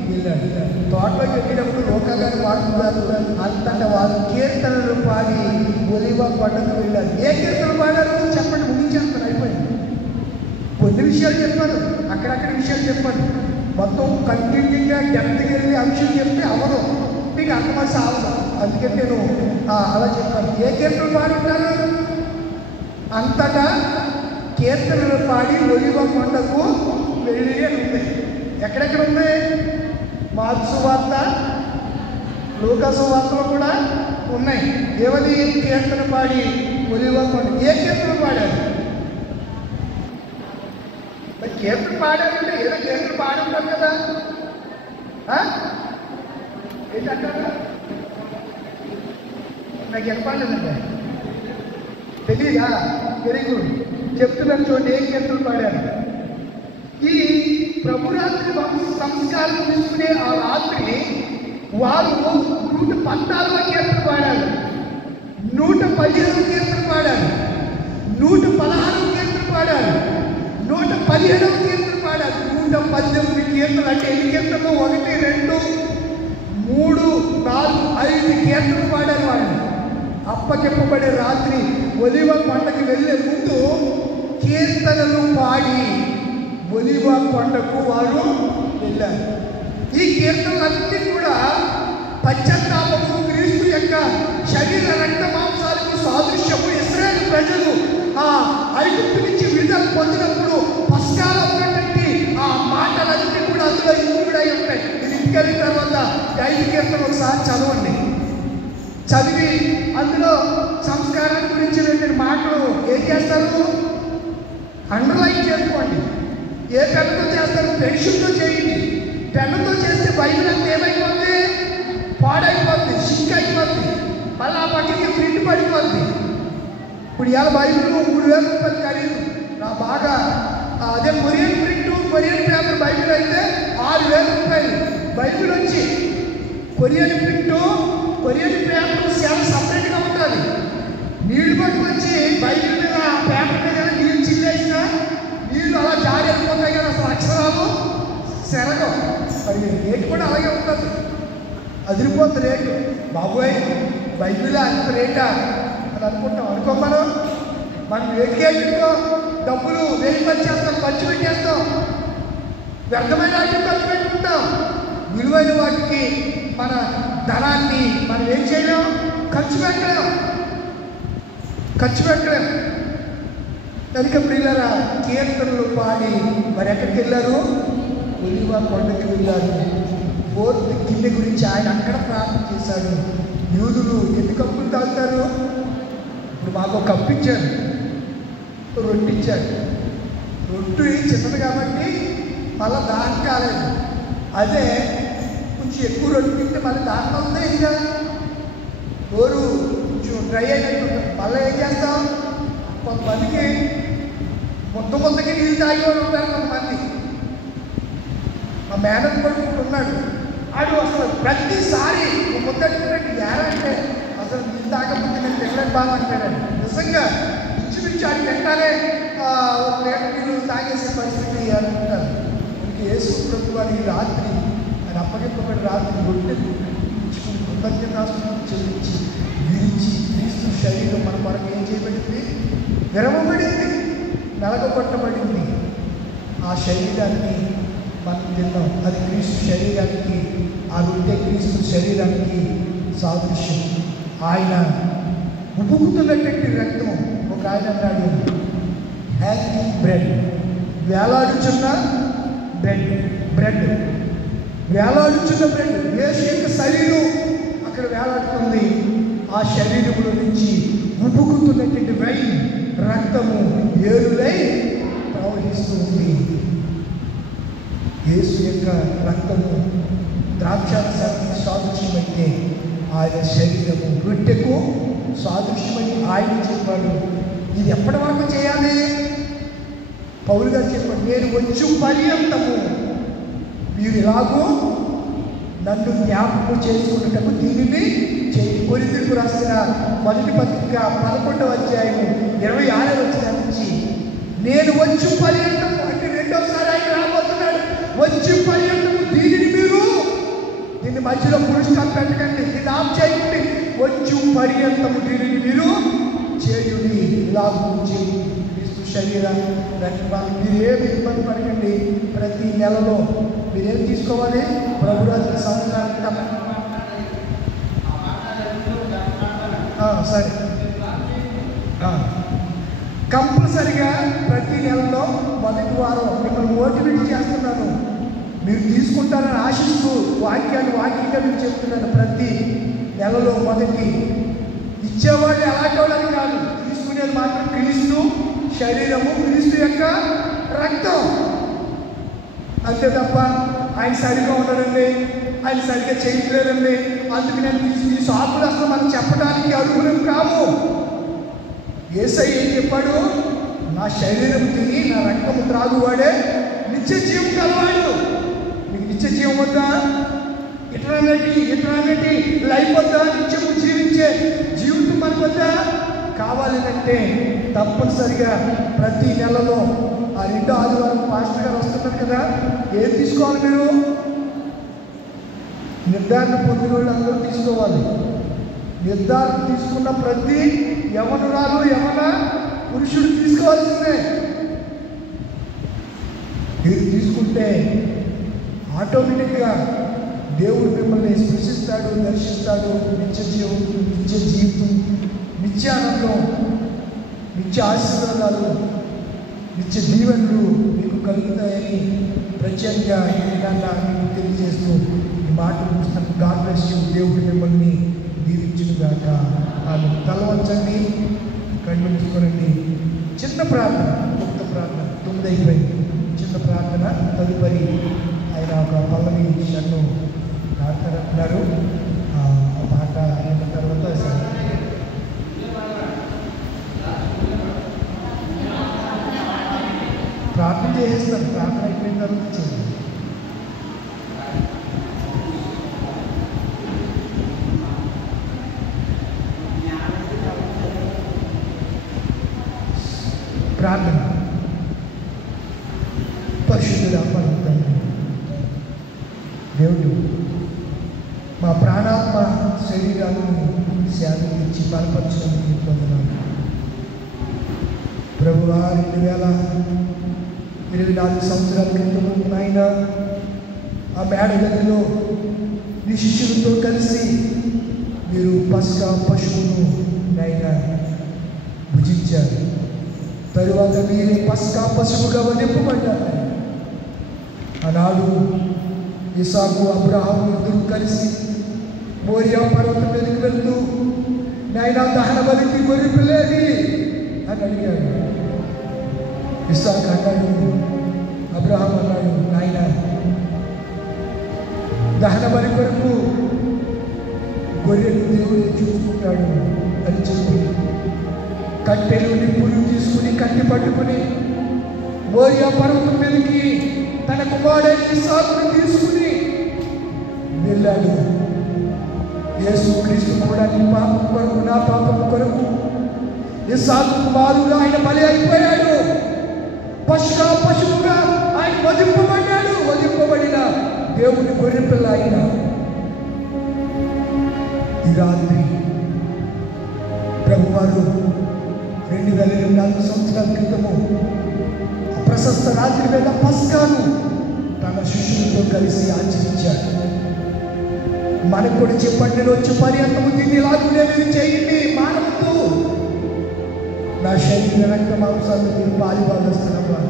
వెళ్ళాడు. తోటలోకి వెళ్ళినప్పుడు లోకాగారు పాడుతున్నారు. అంతటా వాళ్ళు కీర్తనలు పాడి ఒలివ కొండకు వెళ్ళారు. ఏ కీర్తనలు పాడారు చెప్పండి, ముగించేస్తారు. అయిపోయింది. కొన్ని విషయాలు చెప్పారు, అక్కడక్కడ విషయాలు చెప్పారు. మొత్తం కంటిన్యూగా డెప్త్కి వెళ్ళి అంశం చెప్తే అవదు, మీకు అర్థమని సావదు. అందుకని నేను అలా చెప్పాను. ఏ కీర్తనలు పాడి ఉంటారు? అంతటా కీర్తనలు పాడి ఒలివ కొండకు వెళ్ళి అని ఉంది. ఎక్కడెక్కడ ఉంది? మార్కు సువార్త, లూకా సువార్తలో కూడా ఉన్నాయి. ఏమని? కీర్తన పాడి ఒలివ కొండ. ఏ కీర్తన పాడారు? మరి కీర్తన పాడారంటే ఏదో కీర్తన పాడి ఉంటారు కదా. ఏంటంటారు? నాకు చెప్పలేదండి, తెలియదా? Very good. చెప్తున్నాను చూడండి, ఏ కీర్తనలు పాడారు. ఈ ప్రభురాత్రి సంస్కారం తీసుకునే ఆ రాత్రి వారు 114వ కీర్తన పాడారు, 115వ కీర్తన పాడారు, 116వ కీర్తన పాడారు, 117వ కీర్తన పాడారు. 118 కీర్తనలు. అంటే ఎన్ని కీర్తనలు? 1, 2, 3, 4, 5 కీర్తనలు పాడారు వాళ్ళు. అప్పచెప్పబడే రాత్రి ఒలివ కొండకి వెళ్ళే ముందు కీర్తనలు పాడి ఒలివ కొండకు వారు వెళ్ళారు. ఈ కీర్తనలన్నీ కూడా పశ్చాత్తాపము, క్రీస్తు యొక్క శరీర రక్త మాంసాలకు సాదృశ్యము. ఇశ్రాయేలు ప్రజలు ఆ ఐగుప్తు నుంచి విడుదల పొందినప్పుడు పస్కాలో ఉన్నటువంటి ఆ మాటలన్నీ కూడా అందులో ఇంక్లూడ్ అయి ఉంటాయి. ఇది ఇంకెళ్ళిన తర్వాత 5 కీర్తనలు ఒకసారి చదవండి. చదివి అందులో సంస్కారం గురించినటువంటి మాటలు ఏం చేస్తారు? అండర్లైన్ చేసుకోండి. ఏ పెన్నుతో చేస్తారు? పెన్షన్తో చేయండి. పెన్నుతో చేస్తే బైబిల్ అంతా ఏమైపోద్ది? పాడైపోద్ది, షింక్ అయిపోద్ది, మళ్ళీ ఆ పక్కకి ప్రింట్ పడిపోద్ది. ఇప్పుడు ఇవాళ బైబిల్ 3000 రూపాయలు ఖరీదు. నా బాగా అదే Korean print, Korean paper Bible అయితే 6000 రూపాయలు. బైబిల్ వచ్చి కొరియన్ ప్రింట్, కొరియన్ పేపర్ చాలా సపరేట్గా ఉంటుంది. నీళ్లు పట్టుకొచ్చి బైబిల్ మీద పేపర్ మీద నీళ్ళు చిల్లేసినా నీళ్ళు అలా జారి వెళ్ళిపోతాయి కదా, అసలు అక్షరాలు సెరగం. మరి రేటు కూడా అలాగే ఉంటుంది, అదిరిపోతుంది రేటు. బాబోయ్ బైబిల్ అంత రేటా అని అనుకుంటాం. మనం ఏటికేటికో డబ్బులు వేలిపరిచేస్తాం, ఖర్చు పెట్టేస్తాం, వ్యర్థమైన వాటికి ఖర్చు పెట్టుకుంటాం. విలువైన వాటికి మన ధనాన్ని మనం ఏం చేయలేం? ఖర్చు పెట్టలేం. కనుక ప్రియులారా, కీర్తనలు పాడి మరి ఎక్కడికి వెళ్ళారు? ఒలివ కొండకి వెళ్ళారు. 4th గిన్నె గురించి ఆయన అక్కడ ప్రార్థన చేశాడు. యూదులు ఎన్ని కప్పులు తాగుతారు? ఇప్పుడు మాకు ఒక కప్పు ఇచ్చాడు, రొట్టె ఇచ్చాడు. రొట్టె చిన్నది కాబట్టి మళ్ళీ దానికి కాలేదు. అదే కొంచెం ఎక్కువ రొట్టె తింటే మళ్ళీ దాంట్లో ఉందే ఇంకా నోరు కొంచెం డ్రై అయినట్టు ఉంటుంది. మళ్ళీ ఏం చేస్తాం? కొంతమందికి ముద్దకి నీళ్ళు తాగి వాళ్ళు ఉంటారు. కొంతమంది మా మేనర్ కొడుకు ఉన్నాడు, ఆడు అసలు ప్రతిసారి ముద్దకి ఏరంటే అసలు నీళ్ళు తాగకపోతే నేను తినలేదు బాగా అంటాడండి. నిజంగా ఇంచుమించు ఆడు తింటానే ఒక లీటర్ నీళ్ళు తాగేసే పరిస్థితి అనుకుంటారు. ఇంక యేసు ప్రభు వారి రాత్రి ఆయన అప్పగింపబడి రాత్రి రొట్టె ఇచ్చుకుని కృతజ్ఞతాస్తుతులు చెల్లించి విరిచి క్రీస్తు శరీరం మన కొరకు ఏం చేయబడింది? విరవబడింది, నలగొట్టబడింది. ఆ శరీరాన్ని మనం తిన్నాం. అది క్రీస్తు శరీరానికి, ఆ రొట్టె క్రీస్తు శరీరానికి సాదృశ్యం. ఆయన ఉబుకుతున్నటువంటి రక్తం. ఒక ఆయన అన్నాడు, హ్యాంగింగ్ బ్రెడ్, వేలాడుచున్న బ్రెడ్, వేలాడుచున్న బ్రెడ్. యేసు యొక్క శరీరం అక్కడ వేలాడుతుంది. ఆ శరీరంలో నుంచి ఉబుకుతున్నటువంటి వైన్, రక్తము ఏరులై ప్రవహిస్తుంది. యేసు యొక్క రక్తము ద్రాక్షారసానికి సాదృశ్యమైతే ఆయన శరీరము రొట్టెకు సాదృశ్యమని ఆయన చెప్పాడు. ఇది ఎప్పటి వరకు చేయాలి? పౌలు గారు చెప్పాడు, నేను వచ్చు పర్యంతము మీరు ఇలాగూ నన్ను జ్ఞాపకం చేసుకున్నటకు దీనిని చేయి. కొరింథీయులకు రాసిన మొదటి పత్రిక 11వ అధ్యాయం 26వ వచనం నుంచి, నేను వచ్చు పర్యంతము అంటే రెండోసారి ఆయన రాబోతున్నాడు. వచ్చు పర్యంతము దీనిని మీరు, దీన్ని మధ్యలో పురుషులు పెట్టకండి, దీన్ని ఆఫ్ చేయకండి. వచ్చు పర్యంతము దీనిని మీరు చేయుడి. ఇలాగూ చేయి. క్రీస్తు శరీరాన్ని రక్తాన్ని మీరు ఏమి ఇబ్బంది పడకండి. ప్రతి నెలలో మీరేం తీసుకోవాలి? ప్రభురాత్రి సంవత్సరానికి సరే కంపల్సరిగా ప్రతి నెలలో మొదటి వారం మిమ్మల్ని మోటివేట్ చేస్తున్నాను. మీరు తీసుకుంటారని ఆశిస్తూ వాక్యంగా మీకు చెప్తున్నాను. ప్రతి నెలలో మొదటి ఇచ్చేవాళ్ళు ఎలాంటి వాళ్ళని కాదు, తీసుకునేది మాత్రం క్రీస్తు శరీరము, క్రీస్తు యొక్క రక్తం, అంతే తప్ప ఆయన సరిగా ఉండడండి, ఆయన సరిగ్గా చేయట్లేదండి, అందుకు నేను ఈ సాకులు అసలు మనం చెప్పడానికి అర్హులం కాము. యేసయ్య ఏం చెప్పాడు? నా శరీరం తిని నా రక్తము త్రాగువాడే నిత్య జీవం కలవాడు. మీకు నిత్య జీవం వద్దా? ఇటర్నిటీ లైఫ్ వద్దా? నిత్యము జీవించే జీవితం మనకు వద్దా? కావాలి అంటే తప్పనిసరిగా ప్రతి నెలలో ఆ 2వ ఆదివారం పాస్టర్ గారు వస్తున్నారు కదా, ఏం తీసుకోవాలి? మీరు నిర్ధారణ పొందిన వాళ్ళు అందరూ తీసుకోవాలి. నిర్ధారణ తీసుకున్న ప్రతి యవనురాలు యవన పురుషుడు తీసుకోవాల్సిందే. మీరు తీసుకుంటే ఆటోమేటిక్గా దేవుడు మిమ్మల్ని స్పృశిస్తాడు, దర్శిస్తాడు. నిత్య జీవితం, నిత్యానందం, నిత్య ఆశీర్వాదాలు, నిత్య దీవెనలు మీకు కలుగుతాయని ప్రత్యేకంగా మీకు తెలియజేస్తూ ఈ మాట పుస్తకం గాడ్ బ్లెస్ యు. దేవుడు మిమ్మల్ని దీవించుగాక. వాళ్ళు తల వంచండి, కళ్ళు మూసుకోనండి. చిన్న ప్రార్థన, ముక్త ప్రార్థన 9 అయిపోయింది. చిన్న ప్రార్థన. తదుపరి ఆయన ఒక పల్లవి షన్ను మాట్లాడుతున్నారు. ఆ మాట అయిన తర్వాత ప్రార్థన చేసేస్తాను. ప్రార్థన అయిపోయిన తర్వాత చేయండి. ప్రార్థన. పరిశుద్ధుడా పలుకుతాను దేవుడు, మా ప్రాణాత్మ శరీరాలను శాంతించి బలపరచడానికి పొందున్నాను ప్రభువా. 2024 సంవత్సరాల క్రితం ఆయన ఆ మేడ గదిలో మీ శిష్యులతో కలిసి మీరు పస్కా పశువును ఆయన భుజించారు. తరువాత మీరే పస్కా పశువుగా వధింపబడ్డారు. ఆనాడు ఇసాకు అబ్రహాము ఇద్దరు కలిసి మోరియా పర్వతం మీదకి వెళ్తూ, నాయన దహన బలికి గొర్రె పిల్లేది అని అడిగాడు. ఇసాకు అన్నాడు, అబ్రహాం అన్నాడు, నాయన దహన బలి కొరకు గొర్రెను దేవుడు చూసుకుంటాడు అని చెప్పి కట్టెలు నిప్పులు తీసుకుని కట్టి పట్టుకుని మోరియా పర్వతం మీదకి తన కుమారుడైన ఇస్సాకును తీసుకుని వెళ్ళాడు. యేసు క్రీస్తు కూడా నీ పాపం కొరకు నా పాపం కొరకు ఇస్సాకు కుమారుడు ఆయన బలి అయిపోయాడు. పశుగా పశువుగా ఆయన వధింపబడ్డాడు. వధింపబడిన దేవుని గొర్రె పిల్ల ఆయన. ఈ రాత్రి ప్రభువారు 2024 సంవత్సరాల క్రితము ప్రశస్త రాత్రి వేళ పస్కాను తన శిష్యులతో కలిసి ఆచరించాడు. మనకు కూడా చెప్పండి, నేను వచ్చి పర్యంతము దీన్ని ఇలాగునేవి చేయండి, మానవద్దు. నా శరీర రక్త మాంసాలు మీరు పాలివాదస్తున్నవా,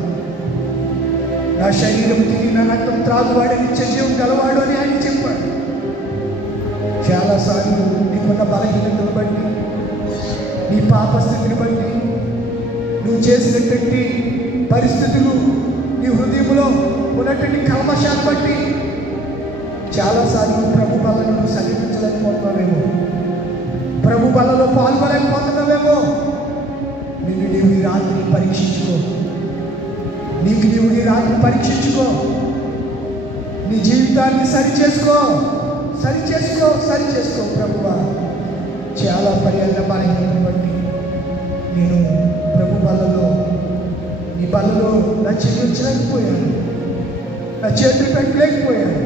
నా శరీరం తిని నా రక్తం త్రాగువాడని నిత్యజీవం గలవాడు అని ఆయన చెప్పాడు. చాలాసార్లు నీకున్న బలహీనతను బట్టి, నీ పాపస్థితిని బట్టి, నువ్వు చేసినటువంటి పరిస్థితులు, నీ హృదయంలో ఉన్నటువంటి కల్మషాన్ని బట్టి చాలాసార్లు ప్రభు బలను సమీపించలేకపోతున్నావేమో, ప్రభు బలలో పాల్గొనలేకపోతున్నావేమో. నీవు ఈ రాత్రి పరీక్షించుకో, నీవు ఈ రాత్రి పరీక్షించుకో, నీ జీవితాన్ని సరిచేసుకో. ప్రభువా, చాలా పర్యాల బలహీనతను బట్టి నేను ప్రభు బలలో, నీ బలలో నా చెల్లించలేకపోయాను, నా చేతులు పెట్టలేకపోయాను,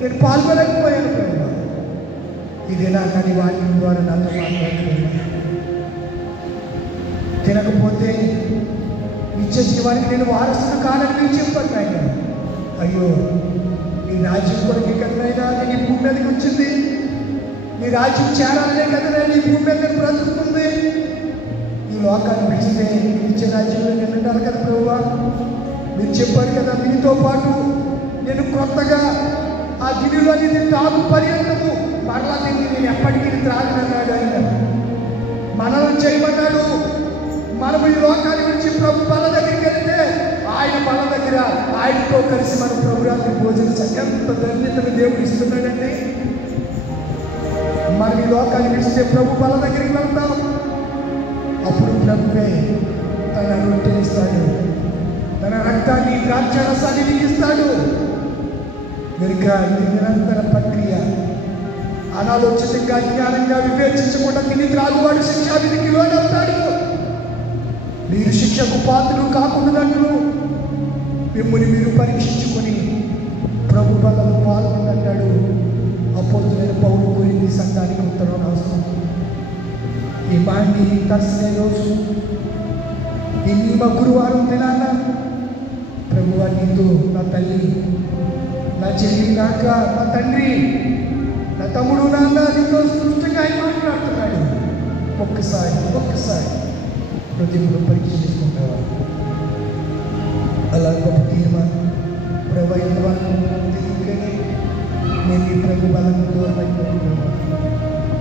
నేను పాల్గొనలేకపోయాను. ప్రభు, ఇది నా కానీ వాక్యం ద్వారా నాతో మాట్లాడుతున్నాను. తినకపోతే నిత్య జీవానికి నేను వారసును కాదని మీరు చెప్పండి ఆయన. అయ్యో, నీ రాజ్యం కొరకు కదనైనా నీ భూమి మీదకి వచ్చింది, నీ రాజ్యం చేరాలనే కదనే నీ భూమి మీద బ్రతుకుతుంది. ఈ లోకాన్ని విడిస్తే నిత్య రాజ్యంలో నేను ఉండాలి కదా ప్రభువా. మీరు చెప్పారు కదా, మీతో పాటు నేను కొత్తగా ఆ గిరిలో నేను తాగు పర్యంతము మరలా నేను ఎప్పటికీ త్రాగనన్నాడు ఆయన. మనల్ని చేయమన్నాడు. మనం ఈ లోకాన్ని గురించి ప్రభు బల దగ్గరికి వెళ్తే ఆయన బల దగ్గర ఆయనతో కలిసి మన ప్రభు రాత్రి భోజనం ఎంత ధన్యతను దేవుడు ఇస్తున్నాడండి. మనం ఈ లోకాన్ని విడిస్తే ప్రభు బల దగ్గరికి వెళ్తాం. అప్పుడు ప్రభువే తన రొట్టెనిస్తాడు, తన రక్తాన్ని ద్రాక్షారసాన్ని ఇస్తాడు. కనుక ఇది నిరంతర ప్రక్రియ. అనాలోచితంగా జ్ఞానంగా వివేచించకుండా తిని త్రాగువాడు శిక్షావిధికి లోనవుతాడు. మీరు శిక్షకు పాత్రలు కాకుండాట్లు మిమ్మల్ని మీరు పరీక్షించుకొని ప్రభు బలలో పాల్గొంటాడు. అపోస్తలుడైన పౌలు గురించి సంఘానికి ఉత్తరం రాస్తుంది. ఈ మాండి తర్సనే రోజు, ఈ నియమ గురువారం దినాన ప్రభువా, నీతో నా తల్లి, నా చెల్లి, నాక నా తండ్రి, నా తమ్ముడు, నాన్న నీతో స్పష్టంగా ఆయన మాట్లాడుతున్నాడు. ఒక్కసారి హృదయంలో పరీక్ష చేసుకుంటావా? అలా గొప్ప తీర్మానం తెలియకనే నేను ఈ ప్రభు బలంతో దూరం అయిపోతున్నాను.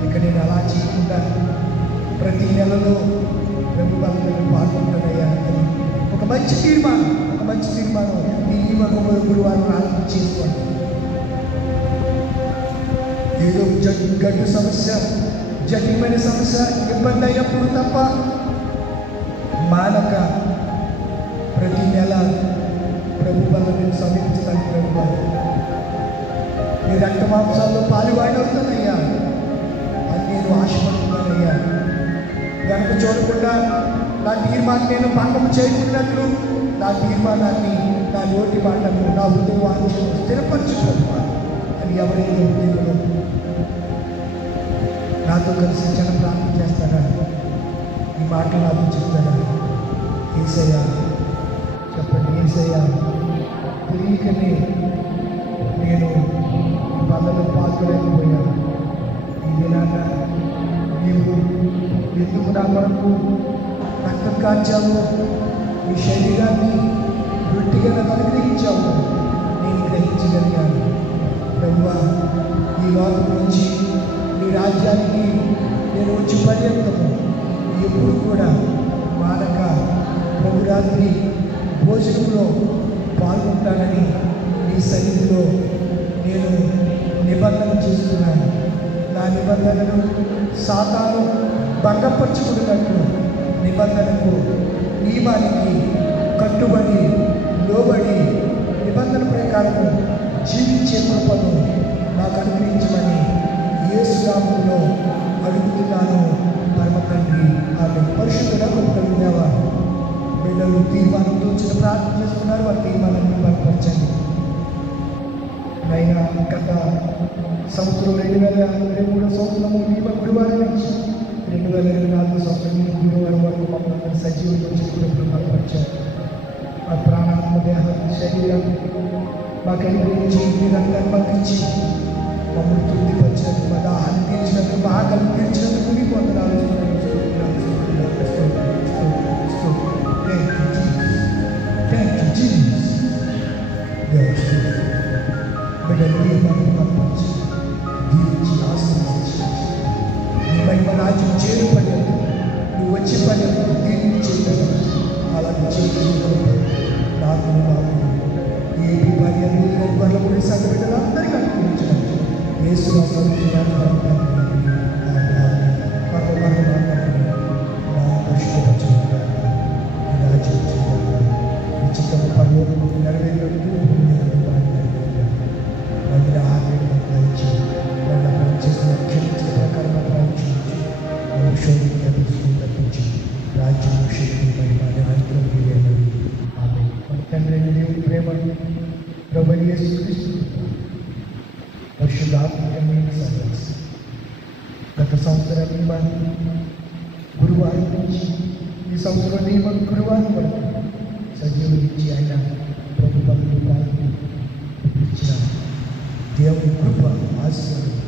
ఇక నేను అలా చేయకుండా ప్రతి నెలలో ప్రభు బలంలో పాల్గొంటానయ్యా. ఒక మంచి తీర్మానం ఈ గురువారం ఆలోచన చేసుకోండి. ఏదో గడ్డు సమస్య, జటిలమైన సమస్య, ఇబ్బంది అయినప్పుడు తప్ప మానక ప్రతి నెల ప్రభు బలను సమీపించడానికి ప్రభు నీ రక్త మాంసాల్లో పాలువాడవుతానయ్యా అని నేను ఆశపడుతున్నానయ్యా. కనుక చూడకుండా నా తీర్మానం నేను భంగం చేయకున్నట్లు నా తీర్మానాన్ని, నా నోటి మాటను, నా హృదయ వాంఛను స్థిరపరచుకోవాలి అని ఎవరైతే హృదయంలో నాతో కలిసి చిన్న ప్రార్థన చేస్తారా? ఈ మాటలు నాకు చెప్తారా? యేసయ్యా చెప్పండి, యేసయ్యా తెలియకనే నేను ఈ బాధలో పాల్గొలేకపోయాను. ఈ దినాన నీవు ఎందుకు నా కొరకు రక్తం కార్చావు, ఈ శరీరాన్ని రొట్టిగా నాకు అనుగ్రహించావు, నేను గ్రహించగలిగాను. ప్రభువా, ఈ లోకం నుంచి నీ రాజ్యానికి నేను వచ్చి పర్యంతము ఎప్పుడు కూడా మానక ప్రభు రాత్రి భోజనంలో పాల్గొంటానని నీ సన్నిధిలో నేను నిబంధన చేస్తున్నాను. నా నిబంధనను సాతాను భంగపరుచుకున్నట్లు నిబంధనకు, నియమానికి కట్టుబడి లోబడి నిబంధన ప్రకారము జీవించే కృపను నాకు అనుగ్రహించమని యేసు నామములో అడుగుతున్నాను పరమ తండ్రి. ఆమె పరిశుద్ధుడా కలుగుతావా? బిడ్డలు తీర్మానంతో వచ్చిన ప్రార్థన చేస్తున్నారు. ఆ తీర్మానాన్ని బలపరచండి అయినా. గత సంవత్సరం 2023 సంవత్సరము నియమ గురువారం నుంచి 2024 సంవత్సరం గురువారం వరకు మమ్మల్ని సజీవులు వచ్చి బలపరిచారు. ఆ ప్రాణాత్మ దేహ శరీరం మాకు అనుగ్రహించి మీరందరూ మాకు ఇచ్చి మమ్మల్ని తృప్తిపరిచినందుకు, మా దాహాన్ని తీర్చినందుకు, మా ఆకలిని తీర్చినందుకు మీకు వందనాలు. బిడ్డలు మనకు పంపించి దీవించి ఆశీర్వదించి నీ మహిమ రాజ్యం చేరు పని నువ్వు వచ్చి పని దీవించి అలాగే చేయడం నాకు మాకు ఏ పని గొర్రెలపూడి సంఘ బిడ్డలందరికీ అనుగ్రహించడం యేసు ఉచిత పనులు నెరవేరు రాజ్యం శక్తి మహిమ నిరంతరం మీరేనని. ఆమె మన తండ్రి దేవుని ప్రేమ ప్రభువైన యేసుక్రీస్తు పరిశుద్ధాత్మకమైన సహవాసం గత సంవత్సరం నియమాన్ని గురువారం నుంచి ఈ సంవత్సరం నియమం గురువారం వరకు సజీవునిచ్చి ఆయన ప్రభు పనులు పాల్గొని ఇచ్చిన దేవుని కృప ఆశీర్వాదం